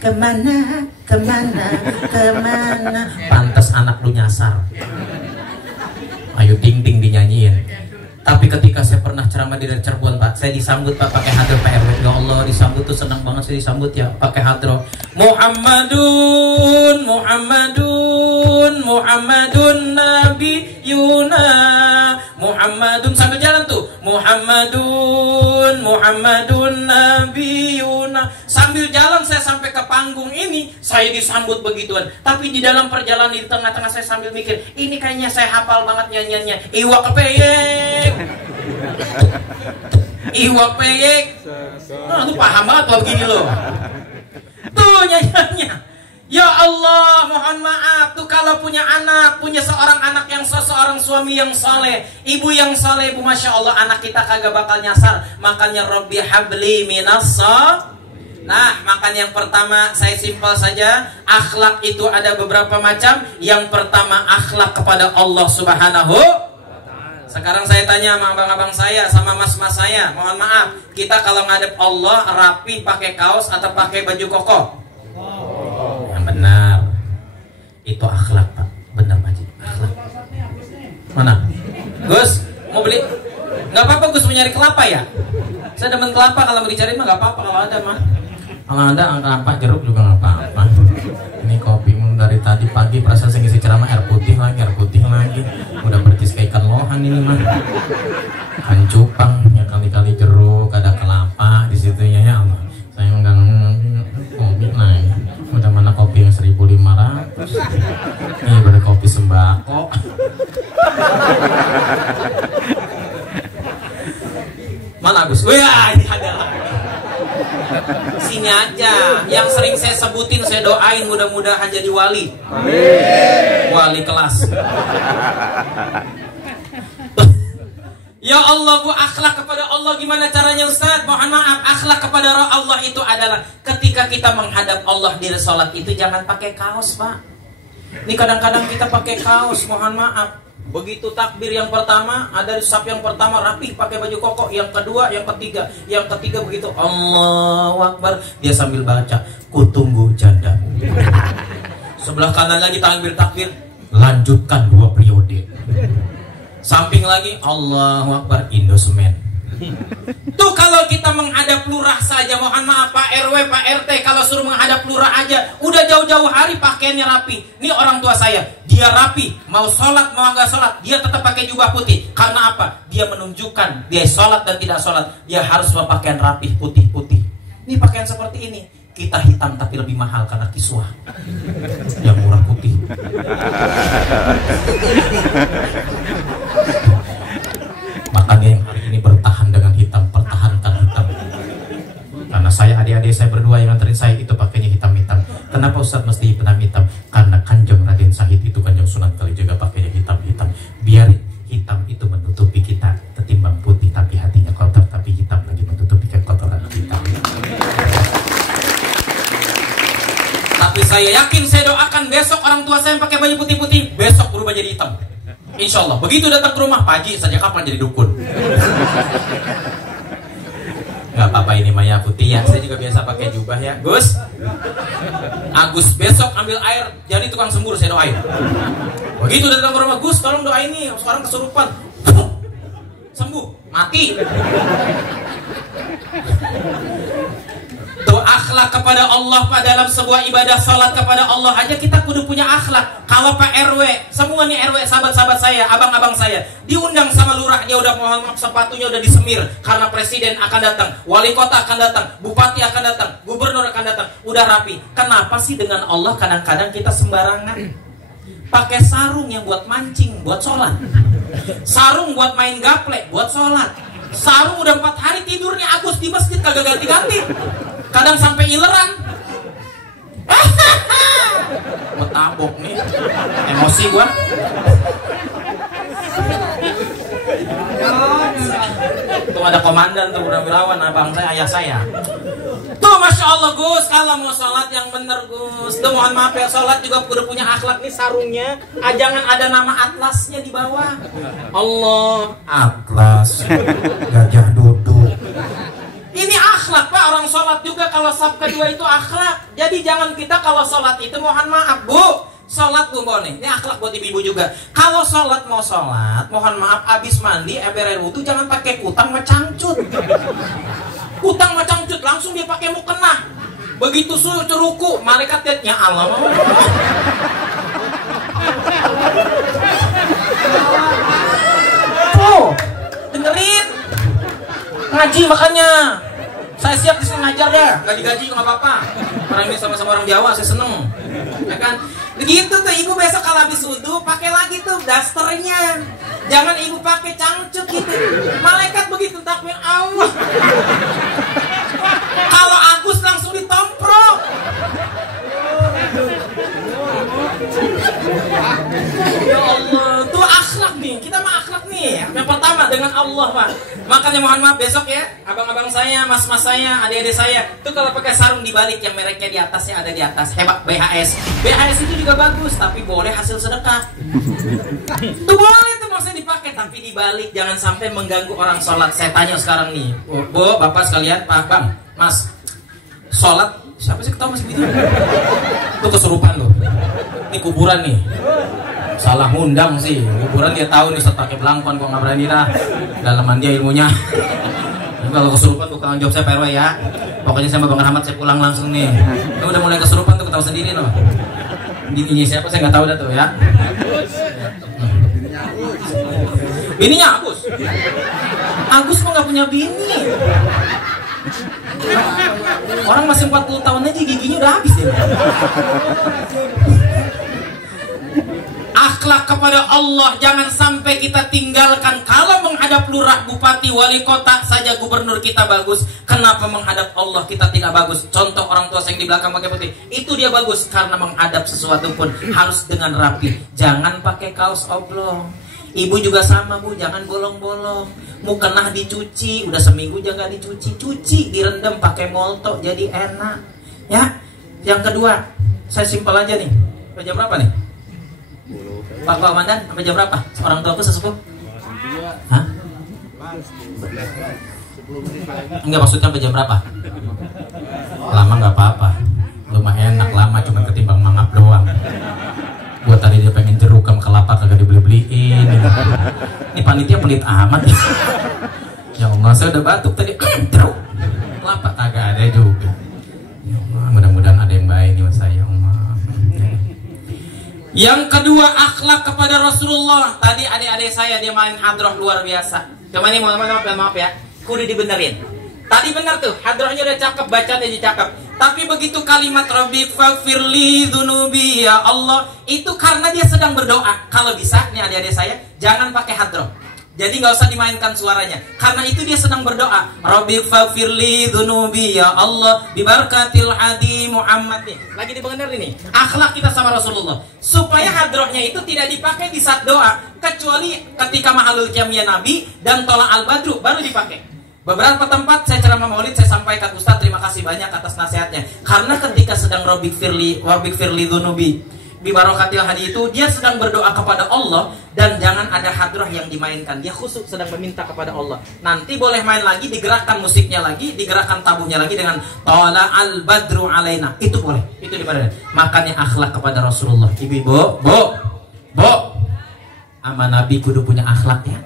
Kemana, kemana, kemana. Pantes anak lu nyasar. Ayo ding ding dinyanyiin. Tapi ketika saya pernah ceramah di Cirebon Pak, saya disambut Pak pakai hadro PRW. Ya Allah, disambut tuh senang banget saya disambut ya pakai hadro. Muhammadun, Muhammadun, Muhammadun Nabiyuna. Muhammadun sambil jalan tuh. Muhammadun, Muhammadun Nabiyuna. Sambil jalan saya sampai ke panggung ini, saya disambut begituan. Tapi di dalam perjalanan di tengah-tengah saya sambil mikir, ini kayaknya saya hafal banget nyanyiannya. Iwa kepeyek. Iwa peyek. Nah, lu paham banget kalau begini loh. Tuh nyanyiannya. Ya Allah, mohon maaf tuh kalau punya anak, punya seorang anak yang seorang suami yang saleh, ibu yang saleh, ibu masya Allah, anak kita kagak bakal nyasar. Makanya Rabbi habli minas. Nah, makanya yang pertama saya simpel saja, akhlak itu ada beberapa macam. Yang pertama akhlak kepada Allah Subhanahu. Sekarang saya tanya sama abang-abang saya, sama mas-mas saya, mohon maaf, kita kalau ngadep Allah rapi pakai kaos atau pakai baju koko? Yang benar, itu akhlak Pak, benar Pak Haji, akhlak. Mana? Gus, mau beli? Nggak apa-apa Gus, mau nyari kelapa ya? Saya demen kelapa, kalau mau dicari mah nggak apa-apa kalau ada mah. Kalau ada kelapa, jeruk juga nggak apa-apa. Ini kopi dari tadi pagi perasaan saya ngisi ceramah air putih lagi. Udah bertis kayak ikan lohan ini mah. Kan cupang, ya kali-kali jeruk, ada kelapa di situnya ya Allah. Saya nggak kopi lagi. Udah mana kopi yang 1.500? Ini baru kopi sembako. Mana Gus? Wah, ini ada lagi. Sini aja, yang sering saya sebutin, saya doain mudah-mudahan jadi wali. Amin. Wali kelas. Ya Allah, Bu, akhlak kepada Allah gimana caranya Ustaz? Mohon maaf, akhlak kepada Allah itu adalah ketika kita menghadap Allah di sholat itu jangan pakai kaos Pak. Ini kadang-kadang kita pakai kaos, mohon maaf. Begitu takbir yang pertama, ada saf yang pertama rapi pakai baju koko, yang kedua, yang ketiga begitu Allahu Akbar, dia sambil baca kutunggu janda. Sebelah kanan lagi takbir, lanjutkan 2 periode. Samping lagi Allahu Akbar, Indosemen. Tuh kalau kita menghadap lurah saja, mohon maaf Pak RW, Pak RT, kalau suruh menghadap lurah aja, udah jauh-jauh hari pakaiannya rapi. Ini orang tua saya, dia rapi, mau sholat mau nggak sholat, dia tetap pakai jubah putih. Karena apa? Dia menunjukkan dia sholat dan tidak sholat, dia harus berpakaian rapi putih-putih. Ini pakaian seperti ini. Kita hitam tapi lebih mahal karena kiswah yang murah putih. Makanya yang hari ini bertahan dengan hitam, pertahankan hitam. Karena saya, adik-adik saya berdua yang nganterin saya itu pakainya hitam-hitam. Kenapa Ustaz mesti hitam-hitam? Karena Kanjeng Raden Syahid itu, Kanjeng Sunan Kalijaga pakainya hitam-hitam. Biar hitam itu menutupi kita, ketimbang putih tapi hatinya kotor, tapi hitam lagi menutupi kekotoran kita. Tapi saya yakin, saya doakan besok orang tua saya yang pakai baju putih-putih, besok berubah jadi hitam. Insya Allah. Begitu datang ke rumah, Pak Haji, saja kapan jadi dukun? Gak apa-apa, ini Maya putih ya. Saya juga biasa pakai jubah ya. Gus, Agus besok ambil air, jadi tukang sembur, saya doain. Begitu datang ke rumah, Gus tolong doain nih, sekarang kesurupan. Sembuh, mati. Tuh akhlak kepada Allah Pak, dalam sebuah ibadah salat kepada Allah aja kita kudu punya akhlak. Kalau Pak RW, semua nih RW, sahabat-sahabat saya, abang-abang saya, diundang sama lurahnya, udah mohon maaf sepatunya udah disemir karena presiden akan datang, wali kota akan datang, bupati akan datang, gubernur akan datang, udah rapi. Kenapa sih dengan Allah kadang-kadang kita sembarangan? Pakai sarung yang buat mancing, buat sholat, sarung buat main gaplek, buat sholat, sarung udah 4 hari tidurnya Agus di masjid kagak ganti-ganti. Kadang sampai ileran. Mau tabok nih, emosi gua. Tuh ada komandan tuh Purnawirawan, abang saya, ayah saya. Tuh Masya Allah Gus, kalau mau sholat yang bener Gus. Tuh mohon maaf ya, sholat juga udah punya akhlak nih sarungnya. Jangan ada nama atlasnya di bawah. Allah, atlas, gajah duduk. Ini akhlak Pak, orang sholat juga kalau saf kedua itu akhlak. Jadi jangan kita kalau sholat itu, mohon maaf Bu, sholat Bu boleh. Ini akhlak buat ibu-ibu juga. Kalau sholat mau sholat, mohon maaf, abis mandi, ember wudu jangan pakai kutang macangcut. Kutang macangcut langsung dia pakai mukena. Begitu suruh ruku, malaikat lihatnya Allah. Tuh, dengerin. Ngaji makanya. Saya siap disini ngajar deh, gak digaji juga gak apa-apa. Orang ini sama-sama orang Jawa, saya seneng. Ya kan? Begitu tuh ibu besok kalau habis wudu pakai lagi tuh dasternya. Jangan ibu pakai cangcut gitu. Malaikat begitu takbir Allah. Kalau Agus langsung ditomprok. Ya Allah, tuh akhlak nih. Kita mah akhlak nih. Yang pertama dengan Allah Pak. Makanya mohon maaf besok ya, abang-abang saya, mas-mas saya, adik-adik saya, tuh kalau pakai sarung dibalik yang mereknya di atasnya ada di atas. Hebat BHS. BHS itu juga bagus, tapi boleh hasil sedekah. Tuh boleh tuh maksudnya dipakai, tapi dibalik, jangan sampai mengganggu orang sholat. Saya tanya sekarang nih, Bu, Bapak sekalian, Pak, Bang, Mas, sholat, siapa sih ketawa masih gitu? Tuh kesurupan loh. Ini kuburan nih. Salah ngundang sih, kuburan dia tahu nih, pakai belangkon kok nggak berani dah. Dalaman dia ilmunya. Kalau kesurupan bukan jawab saya Pak RW ya. Pokoknya saya sama Bang Rahmat saya pulang langsung nih. Ini udah mulai kesurupan tuh, ketawa sendiri loh. Bininya siapa saya nggak tahu dah tuh ya. Bininya Agus. Agus kok nggak punya bini. Orang masih 40 tahun aja giginya udah habis ya. Akhlak kepada Allah jangan sampai kita tinggalkan. Kalau menghadap lurah, bupati, wali kota saja, gubernur kita bagus, kenapa menghadap Allah kita tidak bagus? Contoh orang tua saya yang di belakang pakai putih, itu dia bagus karena menghadap sesuatu pun harus dengan rapi. Jangan pakai kaos oblong. Ibu juga sama Bu, jangan bolong-bolong. Mukena dicuci, udah seminggu jangan dicuci, cuci, direndam pakai molto jadi enak. Ya. Yang kedua, saya simpel aja nih. Jam berapa nih? Pak Komandan, sampai jam berapa? Orang tua aku sesepuh? Hah? Enggak, maksudnya sampai jam berapa? Lama nggak apa-apa. Lumayan enak, lama cuma ketimbang mangap doang. Buat tadi dia pengen jeruk sama kelapa kagak dibeli-beliin. Ini panitia pelit amat ya. Ya Allah, saya udah batuk tadi. Kenapa kagak ada juga? Ya Allah, mudah-mudahan ada yang baik nih mas saya, ya Allah. Yang kedua, akhlak kepada Rasulullah. Tadi adik-adik saya dia main hadroh luar biasa. Cuma ini maaf ya, kudu dibenerin. Tadi benar tuh, hadrohnya udah cakep, bacanya aja cakep. Tapi begitu kalimat Rabbi faghfirli dzunubi ya Allah, itu karena dia sedang berdoa. Kalau bisa, nih adik-adik saya, jangan pakai hadroh. Jadi nggak usah dimainkan suaranya, karena itu dia sedang berdoa. Rabbi faghfirli dzunubi ya Allah bibarakatil hadi Muhammad. Nih, lagi dibenerin nih. Akhlak kita sama Rasulullah. Supaya hadrohnya itu tidak dipakai di saat doa, kecuali ketika mahalul qiyam ya Nabi dan tolak al-badru baru dipakai. Beberapa tempat saya ceramah maulid saya sampaikan, Ustaz terima kasih banyak atas nasihatnya. Karena ketika sedang Rabbi firli dzunubi bibarakatil hadi itu dia sedang berdoa kepada Allah, dan jangan ada hadroh yang dimainkan. Dia khusyuk sedang meminta kepada Allah. Nanti boleh main lagi, digerakkan musiknya lagi, digerakkan tabuhnya lagi dengan tala al badru alaina. Itu boleh. Itu dipakai. Makanya akhlak kepada Rasulullah. Ibu, Bo. Ama Nabi kudu punya akhlak ya.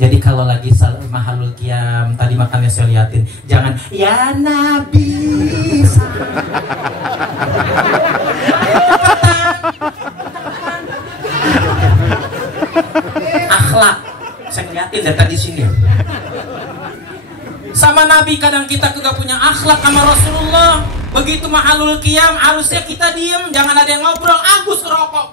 Jadi kalau lagi mahalul qiyam tadi makannya saya liatin, jangan ya Nabi. Akhlak saya ngeliatin dari tadi sini. Sama Nabi kadang kita juga punya akhlak sama Rasulullah. Begitu mahalul qiyam harusnya kita diem, jangan ada yang ngobrol. Agus ngerokok.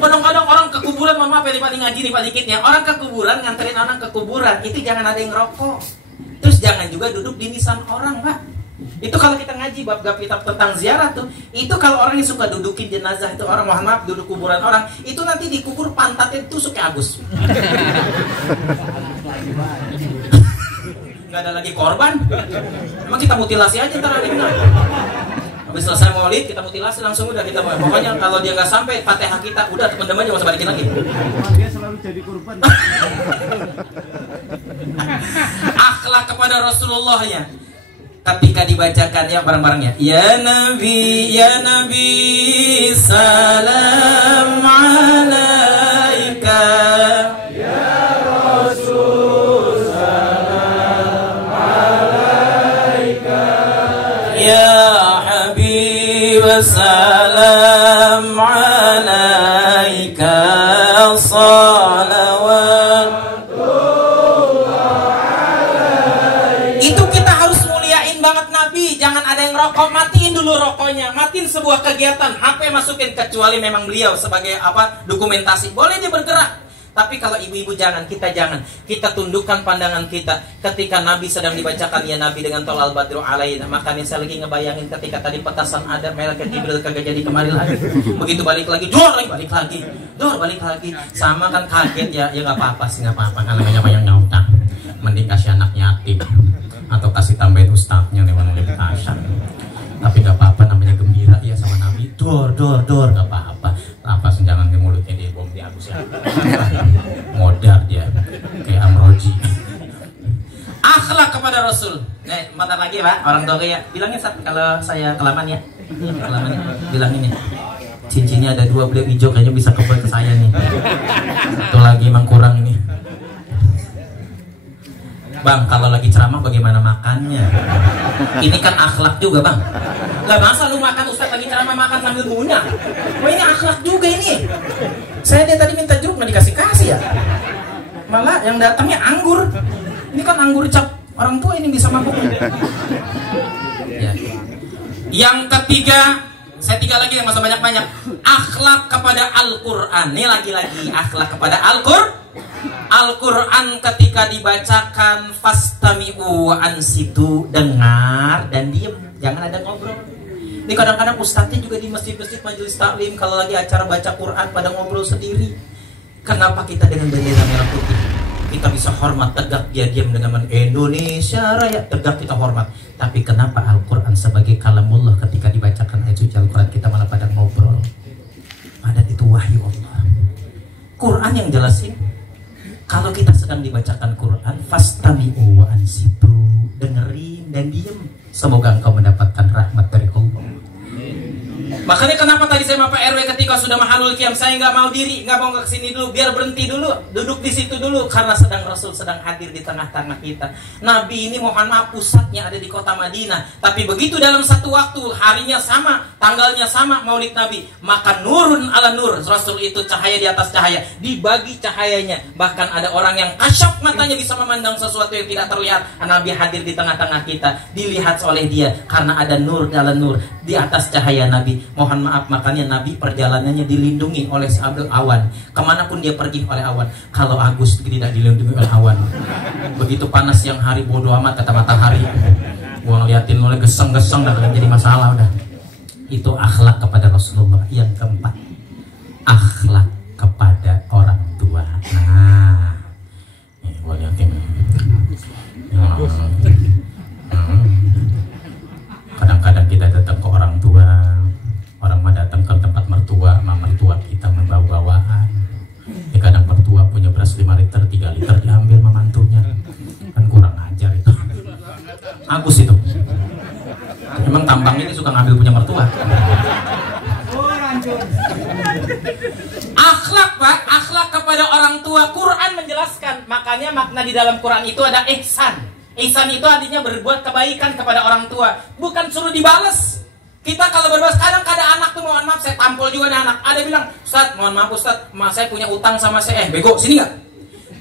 Kadang-kadang orang ke kuburan, maaf ya paling ngaji nih Pak dikitnya. Orang ke kuburan nganterin orang ke kuburan, itu jangan ada yang ngerokok. Terus jangan juga duduk di nisan orang, Pak. Itu kalau kita ngaji bab-bab kitab tentang ziarah tuh, itu kalau orang yang suka dudukin jenazah itu orang, mohon maaf, duduk kuburan orang, itu nanti dikubur pantatnya tusuk ke Agus. Nggak ada lagi korban. Emang kita mutilasi aja ntar hari ini. Habis selesai maulid kita mutilasi langsung udah kita. Pokoknya kalau dia nggak sampai Fatihah kita udah teman-teman jangan usah balikin lagi. Dia selalu jadi korban. Akhlak kepada Rasulullah ya. Ketika dibacakannya bareng-barengnya, ya Nabi salam alaika, ya Rasul salam alaika, ya Habib salam alaika, salawat. Itu kita harus muliain banget Nabi. Jangan ada yang rokok, matiin dulu rokoknya, matiin sebuah kegiatan, HP masukin, kecuali memang beliau sebagai dokumentasi, boleh dia bergerak. Tapi kalau ibu-ibu jangan, kita tundukkan pandangan kita ketika Nabi sedang dibacakan ya Nabi dengan tolal badru alaina. Makanya saya lagi ngebayangin ketika tadi petasan ada malaikat Jibril kagak jadi kemari lagi. Begitu balik lagi, balik lagi. Sama kan kaget ya nggak apa-apa sih, nggak apa-apa kan namanya yang nyautang. Mending kasih anak yatim atau kasih tambahin ustadznya lewat petasan. Tapi gak apa-apa, namanya gembira ya sama Nabi. Dor gak apa-apa. Apa senjangan ke mulutnya dia bom di Agus ya. Modar dia kayak Amroji. Akhlak kepada Rasul. Nih, bentar lagi Pak, orang tua ya. Bilangin kalau saya kelamaan ya. Bilangin ya. Cincinnya ada 2, beliau hijau kayaknya bisa kebal ke saya nih. Satu lagi emang kurang ini. Bang, kalau lagi ceramah bagaimana makannya? Ini kan akhlak juga Bang. Lah masa lu makan Ustaz lagi ceramah makan sambil ngunyah? Wah ini akhlak juga ini. Saya dia tadi minta jeruk nggak dikasih ya. Malah yang datangnya anggur. Ini kan anggur cap orang tua ini bisa mabuk. Ya. Yang ketiga, saya 3 lagi yang masa banyak-banyak. Akhlak kepada Al-Quran. Ini lagi-lagi akhlak kepada Al-Quran ketika dibacakan fastami'u wa ansitu, dengar dan diem, jangan ada ngobrol. Ini kadang-kadang ustadznya juga di masjid-masjid majelis taklim kalau lagi acara baca Quran pada ngobrol sendiri. Kenapa kita dengan bendera merah putih kita bisa hormat tegak, dia diam dengan Indonesia Raya tegak kita hormat. Tapi kenapa Al-Quran sebagai kalamullah ketika dibacakan ayat suci Al-Quran kita malah pada ngobrol? Padahal itu wahyu Allah. Quran yang jelasin. Kalau kita sedang dibacakan Quran, fastami'u wa ansitu, dengerin dan diem. Semoga engkau mendapatkan rahmat dari Allah. Makanya kenapa tadi saya sama Pak RW ketika sudah mahalul qiyam, saya nggak mau diri, nggak mau ke sini dulu, biar berhenti dulu, duduk di situ dulu, karena sedang Rasul sedang hadir di tengah-tengah kita. Nabi ini mohon maaf pusatnya ada di kota Madinah, tapi begitu dalam satu waktu, harinya sama, tanggalnya sama, Maulid Nabi, maka nurun ala nur, Rasul itu cahaya di atas cahaya, dibagi cahayanya, bahkan ada orang yang kasyaf matanya bisa memandang sesuatu yang tidak terlihat. Nabi hadir di tengah-tengah kita, dilihat oleh dia karena ada nur ala nur di atas cahaya Nabi. Mohon maaf, makanya Nabi perjalanannya dilindungi oleh Abdul Awan. Kemanapun dia pergi oleh awan. Kalau Agus tidak dilindungi oleh awan. Begitu panas siang hari, bodoh amat kata matahari. Gua ngeliatin mulai geseng-geseng dan jadi masalah udah. Itu akhlak kepada Rasulullah. Yang keempat, akhlak kepada orang tua. Nah, ini gua liatin. Kadang-kadang kita datang ke orang tua. Orang mah datang ke tempat mertua, mertua kita membawa-bawaan. Ya kadang mertua punya beras 5 liter, 3 liter diambil memantunya. Kan kurang ajar itu. Agus itu. Emang tampang ini suka ngambil punya mertua. Akhlak Pak, akhlak kepada orang tua. Quran menjelaskan, makanya makna di dalam Quran itu ada ihsan. Ihsan itu artinya berbuat kebaikan kepada orang tua, bukan suruh dibales. Kita kalau berbalas, kadang-kadang anak tuh mohon maaf, saya tampol juga nih anak. Ada bilang, Ustaz, mohon maaf Ustaz, saya punya utang sama saya. Bego, sini gak?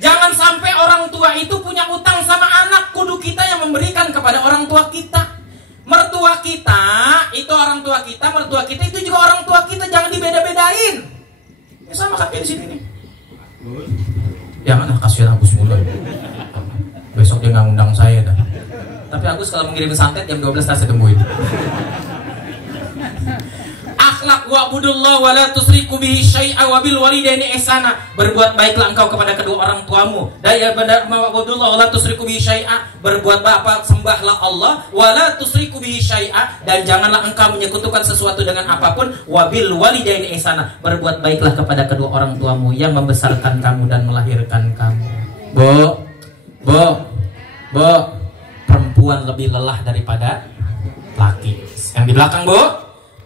Jangan sampai orang tua itu punya utang sama anak. Kudu kita yang memberikan kepada orang tua kita. Mertua kita, itu orang tua kita, mertua kita itu juga orang tua kita. Jangan dibeda-bedain. Ya sama kan di sini nih. Jangan kasihan Agus mulai. Besok dia nggak undang saya dah. Tapi Agus kalau mengirim santet jam 12 saya tungguin. Akhlak wa'budullah wa la tusriku bihi syai'a wa bil walidaini ihsana. Berbuat baiklah engkau kepada kedua orang tuamu. Dan ya benar wa'budullah wa la tusriku bihi syai'a. Berbuat baik, sembahlah Allah wa la tusriku bihi syai'a, dan janganlah engkau menyekutukan sesuatu dengan apapun. Wa bil walidaini ihsana. Berbuat baiklah kepada kedua orang tuamu yang membesarkan kamu dan melahirkan kamu. Bo, perempuan lebih lelah daripada laki. Yang di belakang, Bu,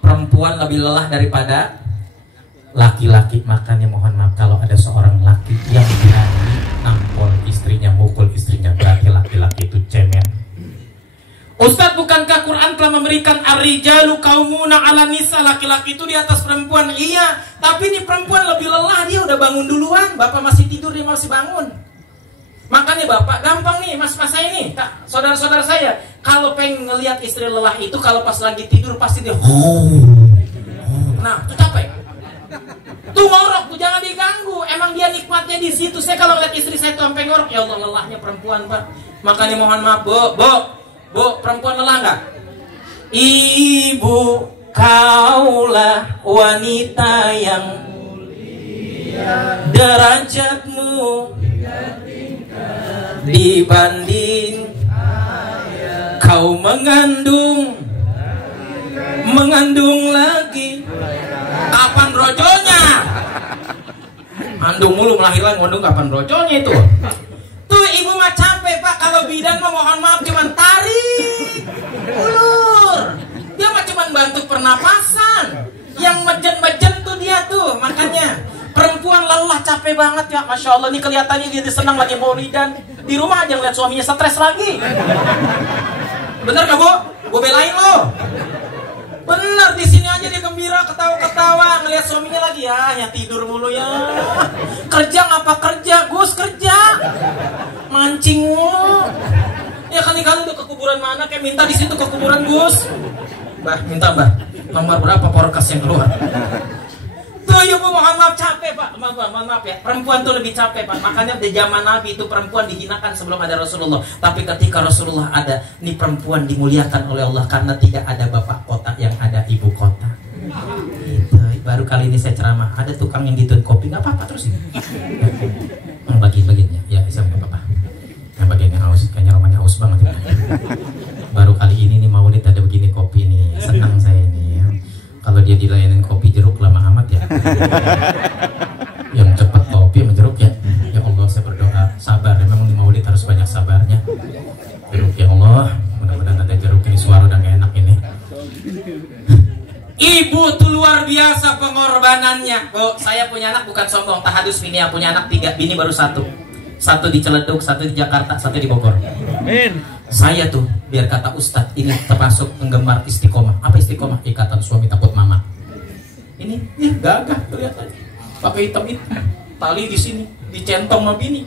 perempuan lebih lelah daripada laki-laki. Makanya mohon maaf kalau ada seorang laki yang berani nampol istrinya, mukul istrinya, berarti laki-laki itu cemen. Ustadz, bukankah Quran telah memberikan ar-rijalu qaumuna 'ala nisa, laki-laki itu di atas perempuan? Iya, tapi ini perempuan lebih lelah, dia udah bangun duluan. Bapak masih tidur, dia masih bangun. Makanya Bapak gampang nih, mas-mas saya nih, saudara-saudara saya, kalau pengen ngelihat istri lelah itu kalau pas lagi tidur pasti dia nah, itu capek. Tuh ngorok, tuh jangan diganggu. Emang dia nikmatnya di situ. Saya kalau lihat istri saya tuh sampai ngorok, ya Allah, lelahnya perempuan, Pak. Makanya mohon maaf, Bu, perempuan lelah nggak? Ibu, kaulah wanita yang mulia, derajatmu dibanding kau mengandung lagi. Kapan rojonya? Mandung mulu melahirkan, ngondong kapan rojonya itu? Tuh ibu mah capek Pak, kalau bidan mah mohon maaf cuman tarik ulur. Dia mah cuman bantu pernapasan. Yang mejen-mejen tuh dia tuh. Makanya perempuan lelah, capek banget ya. Masya Allah, ini kelihatannya dia senang lagi maulidan. Di rumah aja ngeliat suaminya stres lagi. Bener gak Bu? Gue belain lo. Bener, di sini aja dia gembira, ketawa-ketawa ngeliat suaminya lagi. Ya tidur mulu ya. Kerja ngapa kerja? Gus kerja. Mancing mulu. Ya kali-kali udah ke kuburan mana kayak minta di situ ke kuburan Gus. Minta nomor berapa porkas yang keluar. Tuh ya Bu, mohon maaf capek Pak. Mohon maaf ya, perempuan tuh lebih capek Pak. Makanya di zaman Nabi itu perempuan dihinakan sebelum ada Rasulullah. Tapi ketika Rasulullah ada, ini perempuan dimuliakan oleh Allah karena tidak ada bapak kota, yang ada ibu kota. Gitu. Baru kali ini saya ceramah, ada tukang yang ditutup kopi, nggak apa-apa terus ini. Bagian-bagiannya, ya siapa Bapak? Yang bagian yang haus, kayaknya romanya haus banget. Ya. Baru kali ini nih Maulid ada begini kopi nih, senang saya ini. Ya. Kalau dia dilayanin kopi jeruk lama amat ya. Yang cepat kopi sama jeruk ya. Ya Allah, saya berdoa sabar. Memang di Maulid harus banyak sabarnya. Jeruk ya Allah, mudah-mudahan ada jeruk ini, suara udah gak enak ini. Ibu tuh luar biasa pengorbanannya. Oh, saya punya anak bukan sombong, tahadus bini, punya anak 3, bini baru 1. 1 di Ciledug, 1 di Jakarta, 1 di Bogor. Amin. Saya tuh biar kata Ustadz ini termasuk penggemar istiqomah. Apa istiqomah? Ikatan suami takut mama. Ini gagah kelihatan. Pakai hitam, tali di sini, dicentong sama bini.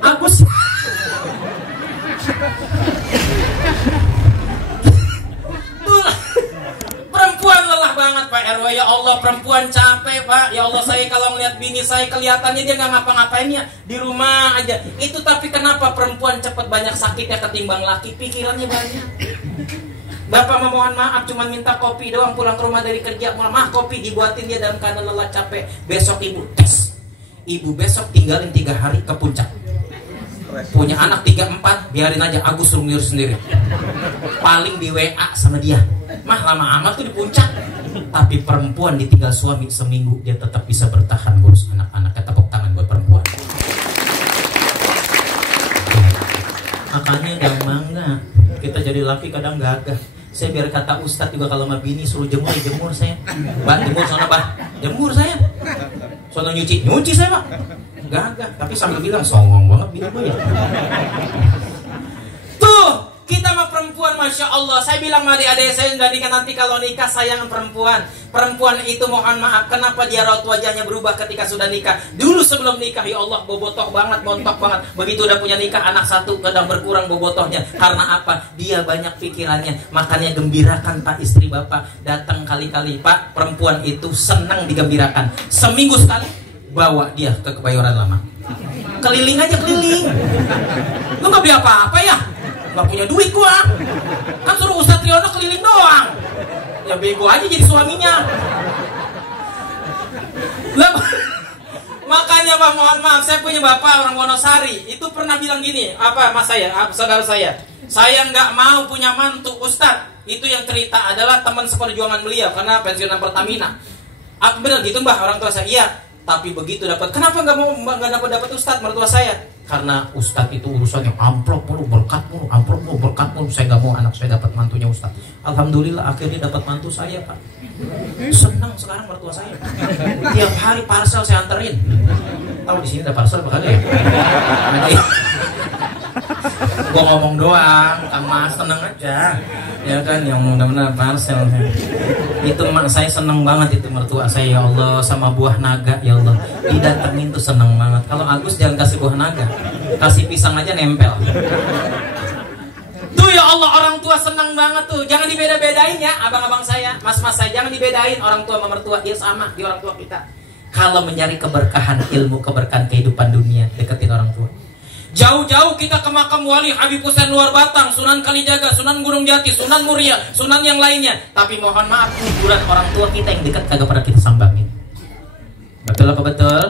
Agus. Perempuan lelah banget Pak RW. Ya Allah, perempuan capek Pak. Ya Allah, saya kalau melihat bini saya kelihatannya dia nggak ngapa-ngapainnya di rumah aja. Itu tapi kenapa perempuan cepat banyak sakitnya ketimbang laki? Pikirannya banyak. Bapak mohon maaf cuma minta kopi doang pulang ke rumah dari kerja. Mah kopi dibuatin dia dalam keadaan lelah capek. Besok ibu tes. Ibu besok tinggalin 3 hari ke puncak. Punya anak 3-4 biarin aja Agus suruh ngurus sendiri. Paling di WA sama dia. Mah lama amat tuh di puncak. Tapi perempuan ditinggal suami seminggu dia tetap bisa bertahan ngurus anak-anaknya. Tepuk tangan buat perempuan. Makanya jangan bangga. Kita jadi laki kadang gagah. Saya biar kata Ustadz juga kalau sama bini suruh jemur saya. Bah, jemur sana bah. Jemur saya. Soalnya nyuci saya pak. Gagah. Tapi sambil bilang songong banget bini gue ya. Tuh. Kita mah perempuan, Masya Allah. Saya bilang sama adik-adik saya nanti kalau nikah sayang perempuan. Perempuan itu mohon maaf, kenapa dia raut wajahnya berubah ketika sudah nikah? Dulu sebelum nikah, ya Allah, bobotoh banget, montok banget. Begitu udah punya nikah, anak 1 kadang berkurang bobotohnya. Karena apa? Dia banyak pikirannya. Makanya gembirakan Pak istri Bapak. Datang kali-kali, Pak, perempuan itu senang digembirakan. Seminggu sekali, bawa dia ke Kebayoran Lama. Keliling aja, keliling. Lu gak beli apa-apa ya? Gak punya duit gua. Kan suruh Ustadz Triono keliling doang. Ya bego aja jadi suaminya. Makanya Pak mohon maaf, saya punya bapak orang Wonosari. Itu pernah bilang gini, apa mas saya, saudara saya nggak mau punya mantu Ustadz. Itu yang cerita adalah teman seperjuangan beliau karena pensiunan Pertamina. Apa benar gitu Mbah orang tua saya? Iya. Tapi begitu dapat, kenapa nggak dapat Ustadz mertua saya? Karena Ustadz itu urusannya amplop mulu, berkat mulu, amplop mulu, berkat mulu. Saya nggak mau anak saya dapat mantunya Ustadz. Alhamdulillah akhirnya dapat mantu saya Pak. Senang sekarang mertua saya. Tiap hari parcel saya anterin. Tahu di sini ada parcel apa ya? Gue ngomong doang, Kang Mas tenang aja. Ya kan, yang mudah-mudahan parcel. Itu mak saya seneng banget itu mertua saya, ya Allah, sama buah naga, ya Allah. Didatengin tuh seneng banget. Kalau Agus jangan kasih buah naga, kasih pisang aja nempel. Tuh ya Allah, orang tua seneng banget tuh. Jangan dibeda-bedain ya, abang-abang saya, mas-mas saya, jangan dibedain orang tua sama mertua, dia sama di orang tua kita. Kalau mencari keberkahan ilmu, keberkahan kehidupan dunia, deketin orang tua. Jauh-jauh kita ke makam wali Habib Hussein Luar Batang, Sunan Kalijaga, Sunan Gunung Jati, Sunan Muria, Sunan yang lainnya. Tapi mohon maaf, kuburan orang tua kita yang dekat kagak pernah kita sambangin. Betul apa betul?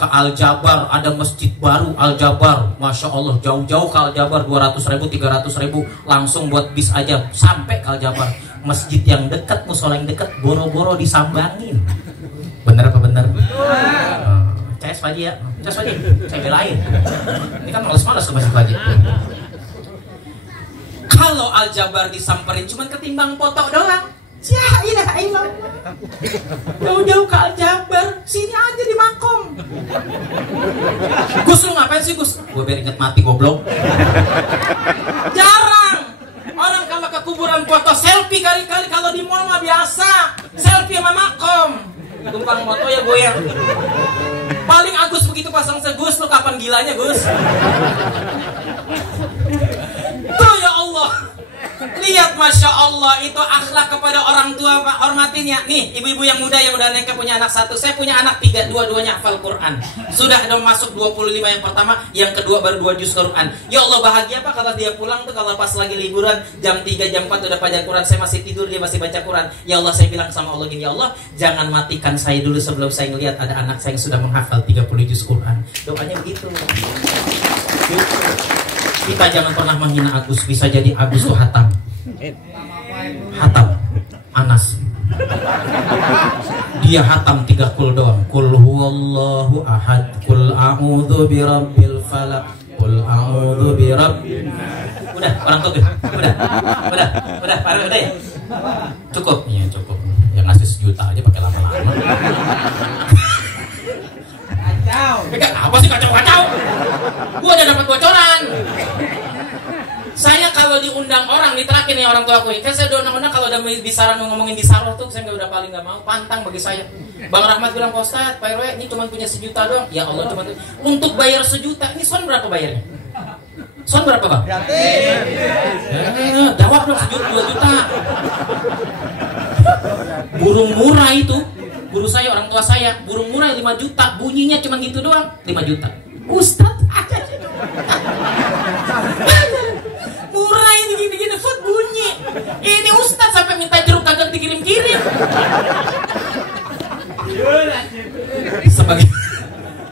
Ke Al-Jabar ada masjid baru Al-Jabar, Masya Allah, jauh-jauh ke Al-Jabar 200.000, 300.000 langsung buat bis aja sampai ke Al-Jabar. Masjid yang dekat, musola yang dekat, boro-boro disambangin. Bener apa bener? CS Pak Haji ya, CS Pak Haji, saya belain. Ini kan males-males ke masjid Pak Haji. Kalau Al-Jabar disamperin cuman ketimbang foto doang. Ya ilah ilah. Jauh-jauh ke Al-Jabar, sini aja di makom. Gus lu ngapain sih Gus? Gue biar inget mati goblok. Jarang. Orang kalau ke kuburan foto selfie kali-kali, kalau di mall mah biasa. Selfie sama makom. Tumpang moto ya goyang. Paling Agus begitu pasang segus, lu kapan gilanya Gus? Tuh ya Allah. Lihat Masya Allah, itu akhlak kepada orang tua Pak, hormatin ya. Nih ibu-ibu yang muda yang udah nikah punya anak 1. Saya punya anak 3, dua-duanya hafal Quran. Sudah ada masuk 25 yang pertama, yang kedua baru 2 juz Quran. Ya Allah bahagia Pak kalau dia pulang tuh, kalau pas lagi liburan jam 3, jam 4 udah baca Quran, saya masih tidur, dia masih baca Quran. Ya Allah saya bilang sama Allah gini, ya Allah jangan matikan saya dulu sebelum saya ngelihat ada anak saya yang sudah menghafal 30 juz Quran. Doanya begitu. Kita jangan pernah menghina Agus, bisa jadi Agus tuh hatam. Hatam Anas. Dia hatam 3 kul doang. Kul huwallahu ahad, kul a'udzu birabbil falaq, kul a'udzu birabbin nas, Udah, orang tua udah ya. Cukup, iya cukup. Yang ngasih 1 juta aja pakai lama-lama. Kacau. Apa sih kacau? Gua udah dapat bocoran. Saya kalau diundang orang diterakin nih orang tua aku, kan saya udah undang-undang kalau udah bisaran ngomongin di Saroh tuh saya udah paling nggak mau, pantang bagi saya. Bang Rahmat bilang, Pak Ustadz, Pak RW ini cuma punya 1 juta doang. Ya Allah, cuma untuk bayar 1 juta. Ini son berapa bayarnya? Son berapa bang? Jawab dong, 1 juta, 2 juta. Burung murah itu, guru saya, orang tua saya, burung murah 5 juta, bunyinya cuma gitu doang, 5 juta. Ustadz, murah ini begini food bunyi. Ini Ustadz sampai minta jeruk kagak dikirim-kirim. Sebagai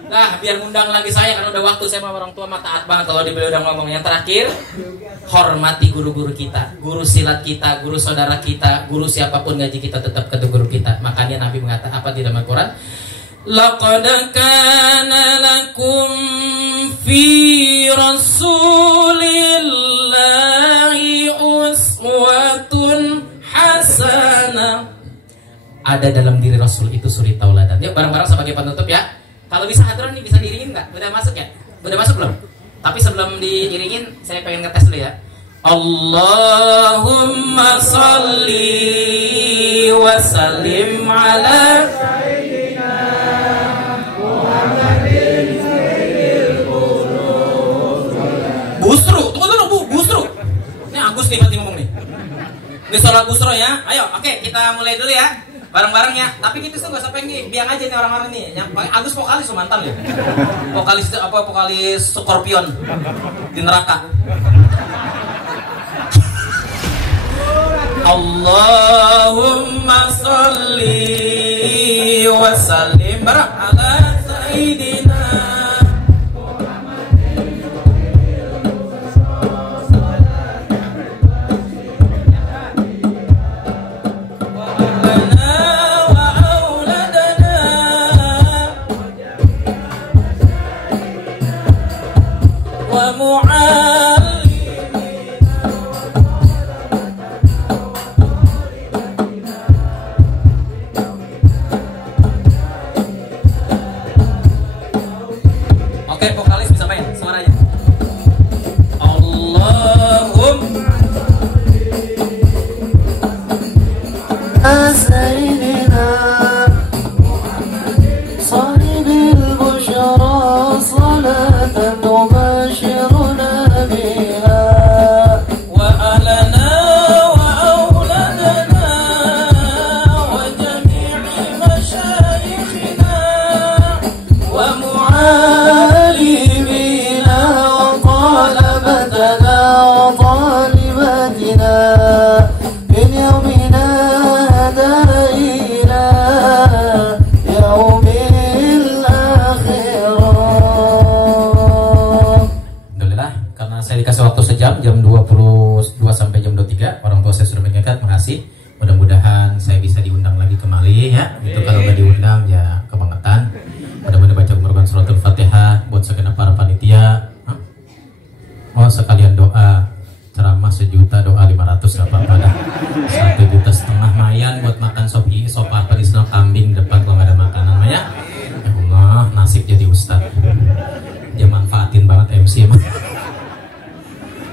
nah biar ngundang lagi saya karena udah waktu, saya sama orang tua mah taat banget kalau dibeli udah ngomong. Yang terakhir, hormati guru-guru kita, guru silat kita, guru saudara kita, guru siapapun ngaji kita tetap ke guru kita. Makanya Nabi mengatakan apa di dalam Al-Quran? Laqad kana lakum fi rasulillahi uswatun hasanah. Ada dalam diri Rasul itu suri tauladan. Yuk bareng-bareng sebagai penutup ya. Kalau bisa hadron nih, bisa diiringin nggak? Udah masuk ya? Udah masuk belum? Tapi sebelum diiringin, saya pengen ngetes dulu ya. Allahumma salli wa sallim ala Busru, tunggu dulu Bu, Busru. Ini Agus nih pasti ngomong nih. Ini sholat Busro ya. Ayo, oke kita mulai dulu ya. Bareng-bareng ya. Tapi kita tuh gak usah pengen, biang aja nih orang-orang nih. Yang Agus vokalis mantan ya. Vokalis apa? Vokalis Scorpion di neraka. Allahumma sholli wa sallim barang ala sayyidina Oke, vokalis bisa main suaranya. Allahumma sayyidina sahibil busyara salatan tubashiruna biha wa alana wa auladana wa jami'i masyayikhina wa mu'alimina wa talabatana wa talibatina min yawmina hada ila yaumil akhirah. Alhamdulillah, karena saya dikasih waktu sejam, jam 22 sampai jam 23. Orang tua saya sudah mengingat, makasih. Mudah-mudahan saya bisa diundang lagi kembali ya. Itu kalau nggak diundang ya kebangetan. Mudah-mudahan baca umurkan suratul Fatihah buat segenap para panitia. Oh sekalian doa ceramah 1 juta, doa 500 nggak apa-apa dah. 1,5 juta mayan buat makan sop apa di sana kambing depan kalau nggak ada makanan ya. Ya Allah, nasib jadi ustad. Dia manfaatin banget MC emang.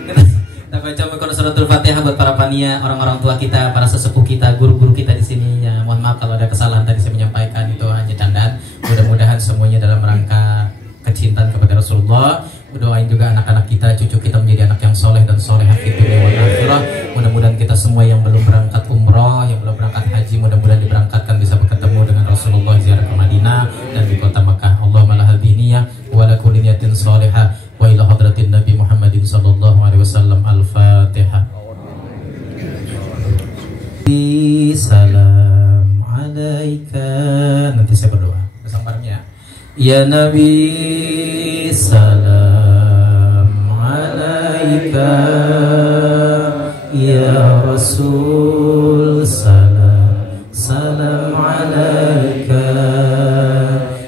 Kita baca umurkan suratul Fatihah buat para panitia, orang-orang tua kita, para sesepuh kita, guru-guru kita di sini. Ya mohon maaf kalau ada kesalahan tadi saya menyampaikan, itu hanya candaan. Mudah-mudahan semuanya dalam rangka kecintaan kepada Rasulullah. Doain juga anak-anak kita, cucu kita menjadi anak yang soleh dan solehah di dunia wal akhirah. Mudah-mudahan kita semua yang belum berangkat umroh, yang belum berangkat haji, mudah-mudahan diberangkatkan bisa bertemu dengan Rasulullah, ziarah ke Madinah dan di kota Makkah. Allahumma la hadiniyah wa la kulli niyatin salihah wa ila hadratin Nabi Muhammadin sallallahu alaihi wasallam. Al-Fatihah. Salam alaika. Nanti saya berdoa bersama-sama ya Nabi, salam alaika. Ya Rasul, salam alaika.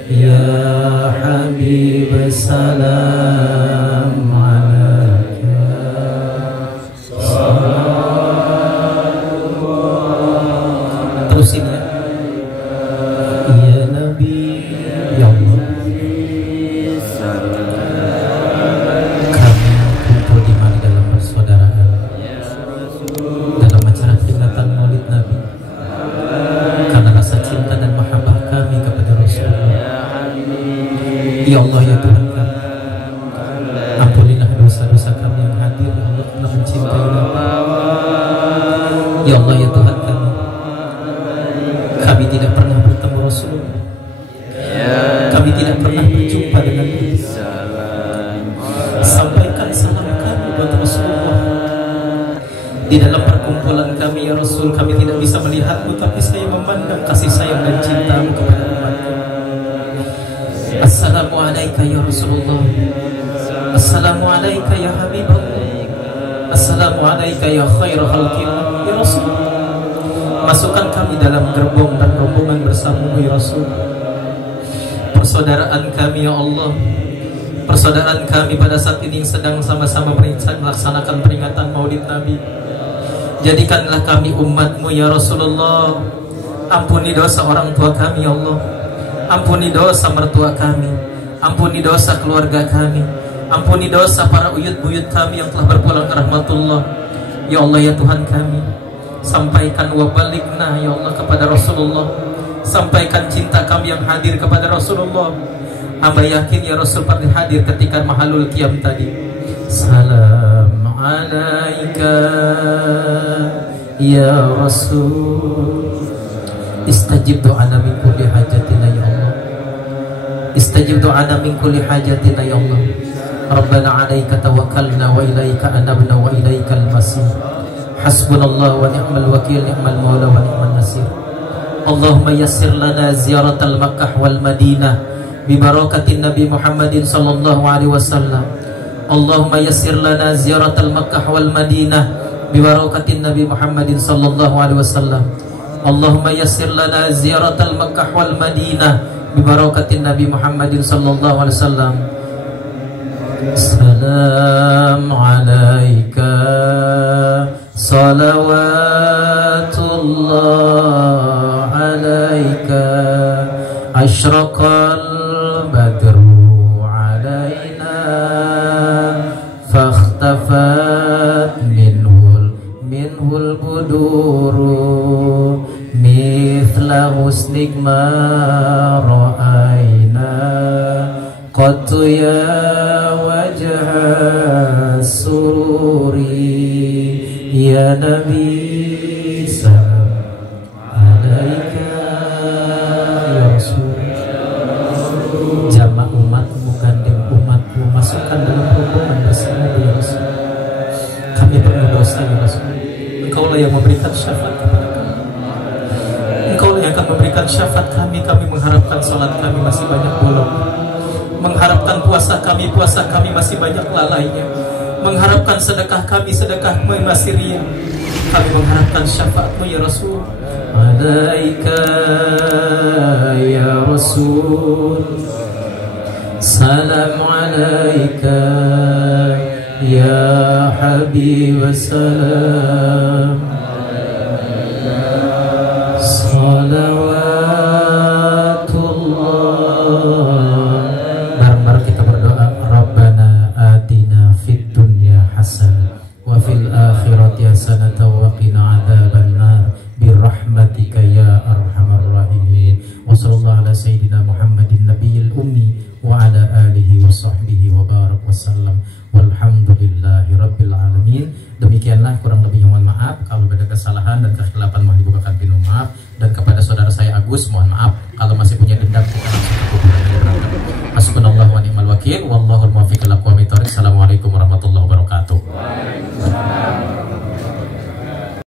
Ya Habib, salam alaika. Ya Allah ya Tuhan kami, ampunilah dosa-dosa kami yang hadir ya Allah karena mencintai Nabi. Ya Allah ya Tuhan kami tidak pernah bertemu Rasulullah, kami tidak pernah berjumpa dengan Nabi. Sampaikan salam kami buat Rasulullah. Di dalam perkumpulan kami ya Rasul, kami tidak bisa melihatmu, tapi saya memandang kasih sayang dan cintamu kepada umatmu. Assalamualaikum ya Rasulullah, Assalamualaikum ya Habibullah, Assalamualaikum ya khairul khalqillah ya Rasul. Masukkan kami dalam gerbong dan rombongan bersamamu ya Rasul. Persaudaraan kami ya Allah, persaudaraan kami pada saat ini sedang sama-sama melaksanakan peringatan Maulid Nabi. Jadikanlah kami umatmu ya Rasulullah. Ampuni dosa orang tua kami ya Allah, ampuni dosa mertua kami, ampuni dosa keluarga kami, ampuni dosa para uyut-buyut kami yang telah berpulang ke rahmatullah. Ya Allah ya Tuhan kami, sampaikan wabalikna ya Allah kepada Rasulullah, sampaikan cinta kami yang hadir kepada Rasulullah. Hamba yakin ya Rasul pasti hadir ketika mahalul qiyam tadi. Salam alaika ya Rasul, istajib do'ana min kulli hajatina ya Allah, istajib do'ana min kulli hajatina ya Allah. Rabbana alaika tawakkalna wa ilaika anabna wa ilaikal masir. Hasbunallah wa ni'mal wakil, ni'mal maula wa ni'mal nasir. Allahumma yassir lana ziyaratal Makkah wal Madinah bi barakatin Nabi Muhammadin sallallahu alaihi wasallam. Allahumma yassir lana ziyaratal Makkah wal Madinah bi barakatin Nabi Muhammadin sallallahu alaihi wasallam. Allahumma yassir lana ziyaratal Makkah wal Madinah bi barakatin Nabi Muhammadin sallallahu alaihi wasallam. Salam alaika salawatullah alaika asyraqal badru alaina fakhtafat minhul buduru mithla husnik ma ra'aina qattu ya wajha sururi ya Nabi salam alaika ya Rasul. Jamak umatmu, gandeng umatmu, masukkan dalam rombongan bersama ya Rasul. Kami penuh dosa ya Rasul, Engkaulah yang memberikan syafaat kepada kami, Engkaulah yang akan memberikan syafaat kami. Kami mengharapkan salat kami masih banyak bolong, mengharapkan puasa kami masih banyak lalainya, mengharapkan sedekah kami masih riya. Kami mengharapkan syafaatmu ya Rasul. Alaika ya Rasul, salam alaika ya Habib, salam salawatullah. Bareng-bareng kita berdoa, Rabbana atina fid dunya hasanah wa fil akhirati hasanah wa qina adzabannar birahmatika ya arhamar rahimin. Wa sallallahu ala sayyidina Muhammadin nabiyil ummi wa ala alihi wa sahbihi wa barak wasallam walhamdulillahi rabbil alamin. Demikianlah, kurang lebih mohon maaf kalau ada kesalahan dan kekhilafan, mohon dibukakan pintu maaf. Dan kepada saudara saya Agus, mohon maaf kalau masih punya dendam, kita langsung cukup. Hasbunallahu wa ni'mal wakil, wallahul muwaffiq ila aqwamit thoriq. Assalamualaikum warahmatullahi wabarakatuh.